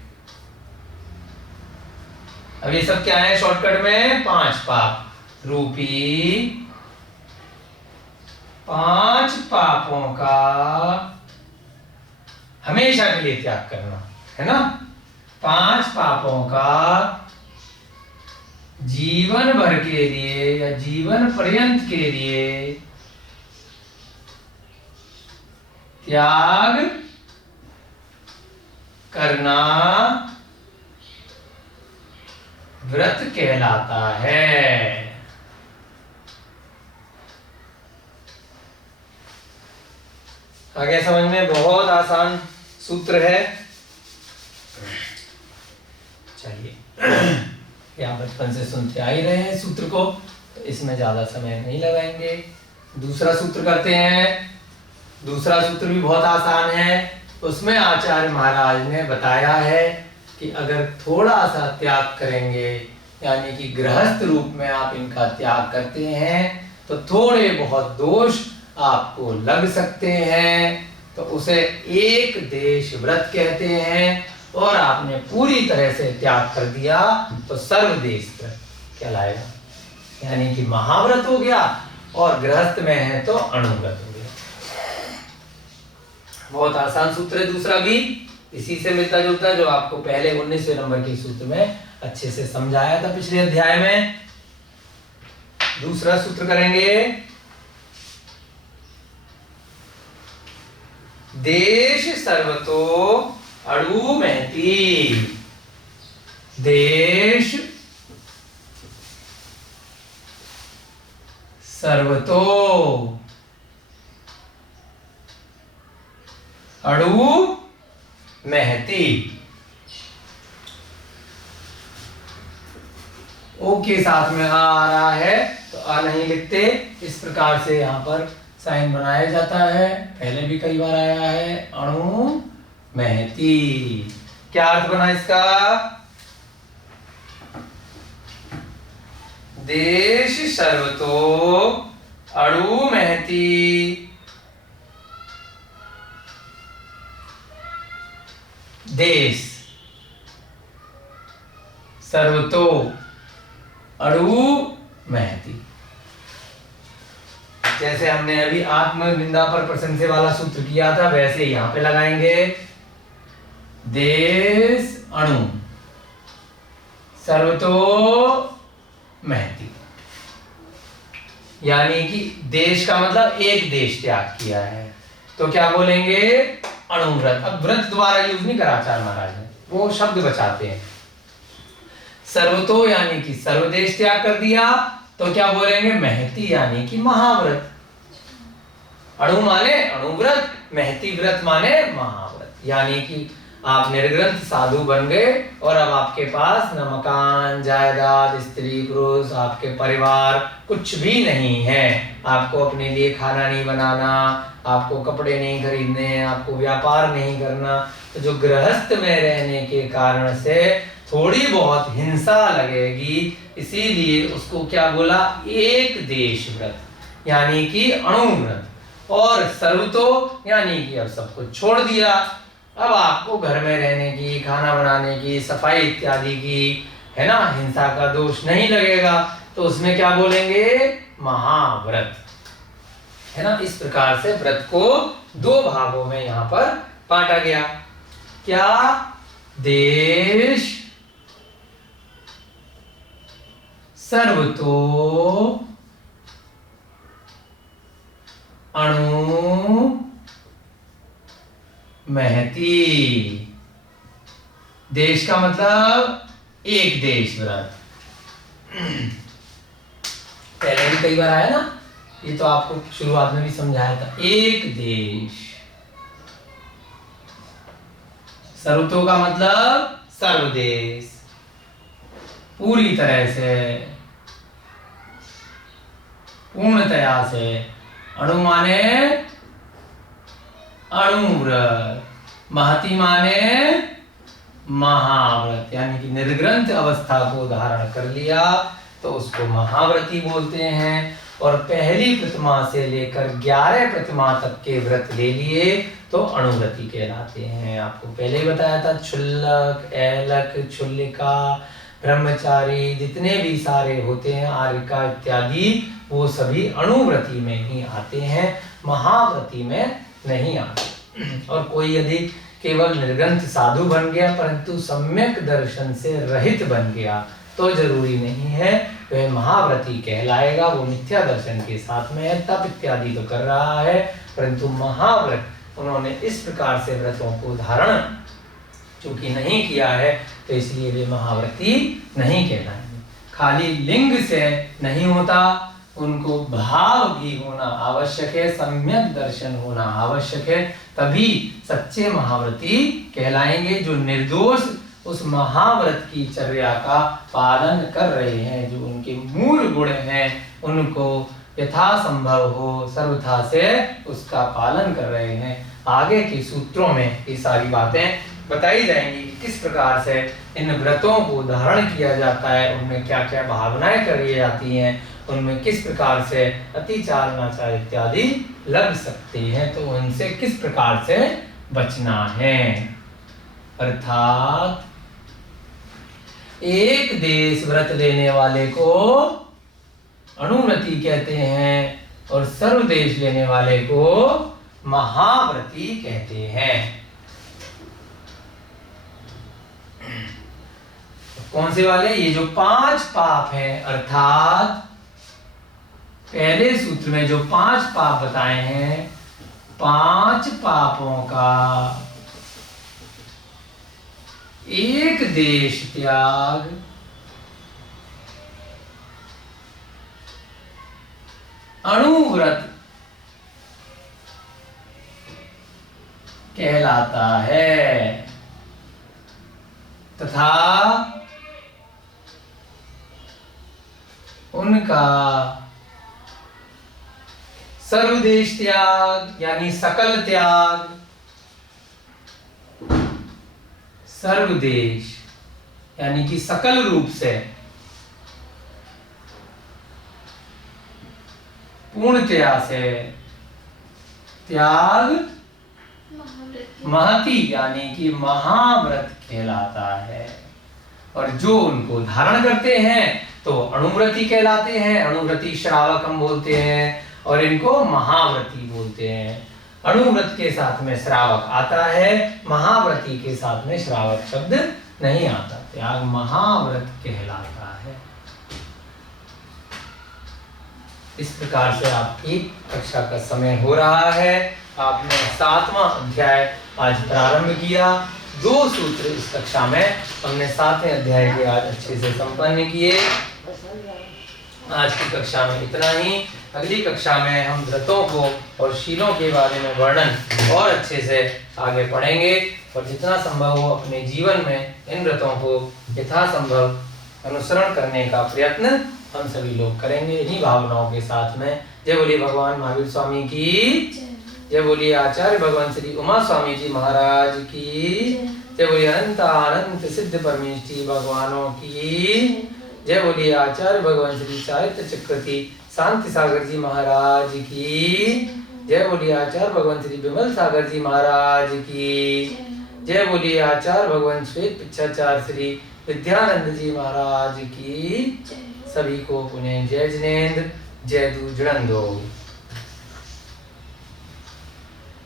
अब ये सब क्या है शॉर्टकट में? 5 पाप रूपी 5 पापों का हमेशा के लिए त्याग करना है ना। 5 पापों का जीवन भर के लिए या जीवन पर्यंत के लिए त्याग करना व्रत कहलाता है। आगे समझ में? बहुत आसान सूत्र है। चलिए, यहाँ बचपन से सुनते आ ही रहे हैं सूत्र को, तो इसमें ज्यादा समय नहीं लगाएंगे। दूसरा सूत्र करते हैं। दूसरा सूत्र भी बहुत आसान है। उसमें आचार्य महाराज ने बताया है कि अगर थोड़ा सा त्याग करेंगे, यानी कि गृहस्थ रूप में आप इनका त्याग करते हैं, तो थोड़े बहुत दोष आपको लग सकते हैं, तो उसे एक देश व्रत कहते हैं। और आपने पूरी तरह से त्याग कर दिया तो सर्वदेश व्रत कहलाएगा, यानी कि महाव्रत हो गया। और गृहस्थ में है तो अणुव्रत हो गया। बहुत आसान सूत्र है। दूसरा भी इसी से मिलता जुलता है, जो आपको पहले 19वें नंबर के सूत्र में अच्छे से समझाया था पिछले अध्याय में। दूसरा सूत्र करेंगे, देश सर्वतो अणु महती। देश सर्वतो अणु महती। ओ के साथ में आ रहा है तो आ नहीं लिखते, इस प्रकार से यहाँ पर साइन बनाया जाता है। पहले भी कई बार आया है, अणु महती। क्या अर्थ बना इसका? देश सर्वतो अणु महती। देश सर्वतो अणु महती। जैसे हमने अभी आत्म निंदा पर प्रशंसा वाला सूत्र किया था, वैसे यहां पे लगाएंगे। देश अणु सर्वतो महती, यानी कि देश का मतलब एक देश त्याग किया है, तो क्या बोलेंगे? अणुव्रत। अब व्रत द्वारा यूज नहीं करा आचार्य महाराज ने, वो शब्द बचाते हैं। सर्वतो यानी कि सर्वदेश त्याग कर दिया, तो क्या बोलेंगे? महती यानी कि महाव्रत। अणु माने अणुव्रत, महती व्रत माने महाव्रत। यानी कि आप निर्ग्रंथ साधु बन गए और अब आपके पास न मकान, जायदाद, स्त्री पुरुष, आपके परिवार कुछ भी नहीं है। आपको अपने लिए खाना नहीं बनाना, आपको कपड़े नहीं खरीदने, आपको व्यापार नहीं करना। तो जो गृहस्थ में रहने के कारण से थोड़ी बहुत हिंसा लगेगी, इसीलिए उसको क्या बोला? एक देश व्रत, यानी कि अणुव्रत। और सर्वतो यानी कि अब सब कुछ छोड़ दिया, अब आपको घर में रहने की, खाना बनाने की, सफाई इत्यादि की, है ना, हिंसा का दोष नहीं लगेगा, तो उसमें क्या बोलेंगे? महाव्रत, है ना। इस प्रकार से व्रत को 2 भागों में यहां पर बांटा गया। क्या? देश सर्वतो अणु महती। देश का मतलब एक देश व्रत। पहले भी कई बार आया ना, ये तो आपको शुरुआत में भी समझाया था। एक देश। सर्वतो का मतलब सर्वदेश, पूरी तरह से, पूर्णतया से। अणु माने अणुव्रत, महती माने महाव्रत, यानी कि निर्ग्रंथ अवस्था को धारण कर लिया तो उसको महाव्रती बोलते हैं। और पहली प्रतिमा से लेकर 11 प्रतिमा तक के व्रत ले लिए तो अणुव्रती कहलाते हैं। आपको पहले ही बताया था, क्षुल्लक, ऐलक, क्षुल्लिका, ब्रह्मचारी, जितने भी सारे होते हैं, आर्यिका इत्यादि, वो सभी अणुव्रती में ही आते हैं, महाव्रती में नहीं आते। और कोई यदि केवल निर्ग्रंथ साधु बन गया परंतु सम्यक दर्शन से रहित बन गया तो जरूरी नहीं है वह महाव्रती कहलाएगा। वो मिथ्या दर्शन के साथ में है, तप इत्यादि तो कर रहा है परंतु महाव्रत उन्होंने इस प्रकार से व्रतों को धारण चूंकि नहीं किया है तो इसलिए वे महाव्रती नहीं कहलाएंगे। खाली लिंग से नहीं होता, उनको भाव भी होना आवश्यक है, सम्यक दर्शन होना आवश्यक है, तभी सच्चे महाव्रती कहलाएंगे। जो निर्दोष उस महाव्रत की चर्या का पालन कर रहे हैं, जो उनके मूल गुण हैं, उनको यथासंभव हो सर्वथा से उसका पालन कर रहे हैं। आगे के सूत्रों में ये सारी बातें बताई जाएंगी कि किस प्रकार से इन व्रतों को धारण किया जाता है, उनमें क्या क्या भावनाएं करी जाती हैं, उनमें किस प्रकार से अतिचार अनाचार इत्यादि लग सकते हैं, तो उनसे किस प्रकार से बचना है। अर्थात एक देश व्रत लेने वाले को अणुव्रती कहते हैं और सर्वदेश लेने वाले को महाव्रती कहते हैं। कौन से वाले? ये जो 5 पाप हैं, अर्थात पहले सूत्र में जो 5 पाप बताए हैं, 5 पापों का एक देश त्याग, अणुव्रत कहलाता है तथा उनका सर्वदेश त्याग यानी सकल त्याग, सर्वदेश यानी कि सकल रूप से पूर्णतया से त्याग महती यानी कि महाव्रत कहलाता है। और जो उनको धारण करते हैं तो अणुव्रती कहलाते हैं। अणुव्रती श्रावक हम बोलते हैं और इनको महाव्रती बोलते हैं। अणुव्रत के साथ में श्रावक आता है, महाव्रती के साथ में श्रावक शब्द नहीं आता। त्याग महाव्रत कहलाता है। इस प्रकार से आपकी कक्षा का समय हो रहा है। आपने 7वां अध्याय आज प्रारंभ किया। 2 सूत्र इस कक्षा में हमने 7वें अध्याय के आज अच्छे से संपन्न किए। आज की कक्षा में इतना ही। अगली कक्षा में हम व्रतों को और शीलों के बारे में वर्णन और अच्छे से आगे पढ़ेंगे और जितना संभव हो अपने जीवन में इन व्रतों को यथासंभव अनुसरण करने का प्रयत्न हम सभी लोग करेंगे इन्हीं भावनाओं के साथ में। जय बोलिए भगवान महावीर स्वामी की, जय बोलिए आचार्य भगवान श्री उमा स्वामी जी महाराज की, जय बोलिए अनंत अनंत सिद्ध परमेष्ठी भगवानों की, जय बोलिए आचार्य भगवान श्री चारित्र चक्रवर्ती शांति सागर जी महाराज की, जय बोलिए आचार्य भगवान श्री विमल सागर जी महाराज की, जय बोलिए आचार्य भगवान श्वेत पिच्छाचार्य श्री विद्यानंद जी महाराज की। सभी को पुनः जय जिनेन्द्र, जय दूजड़ंदो।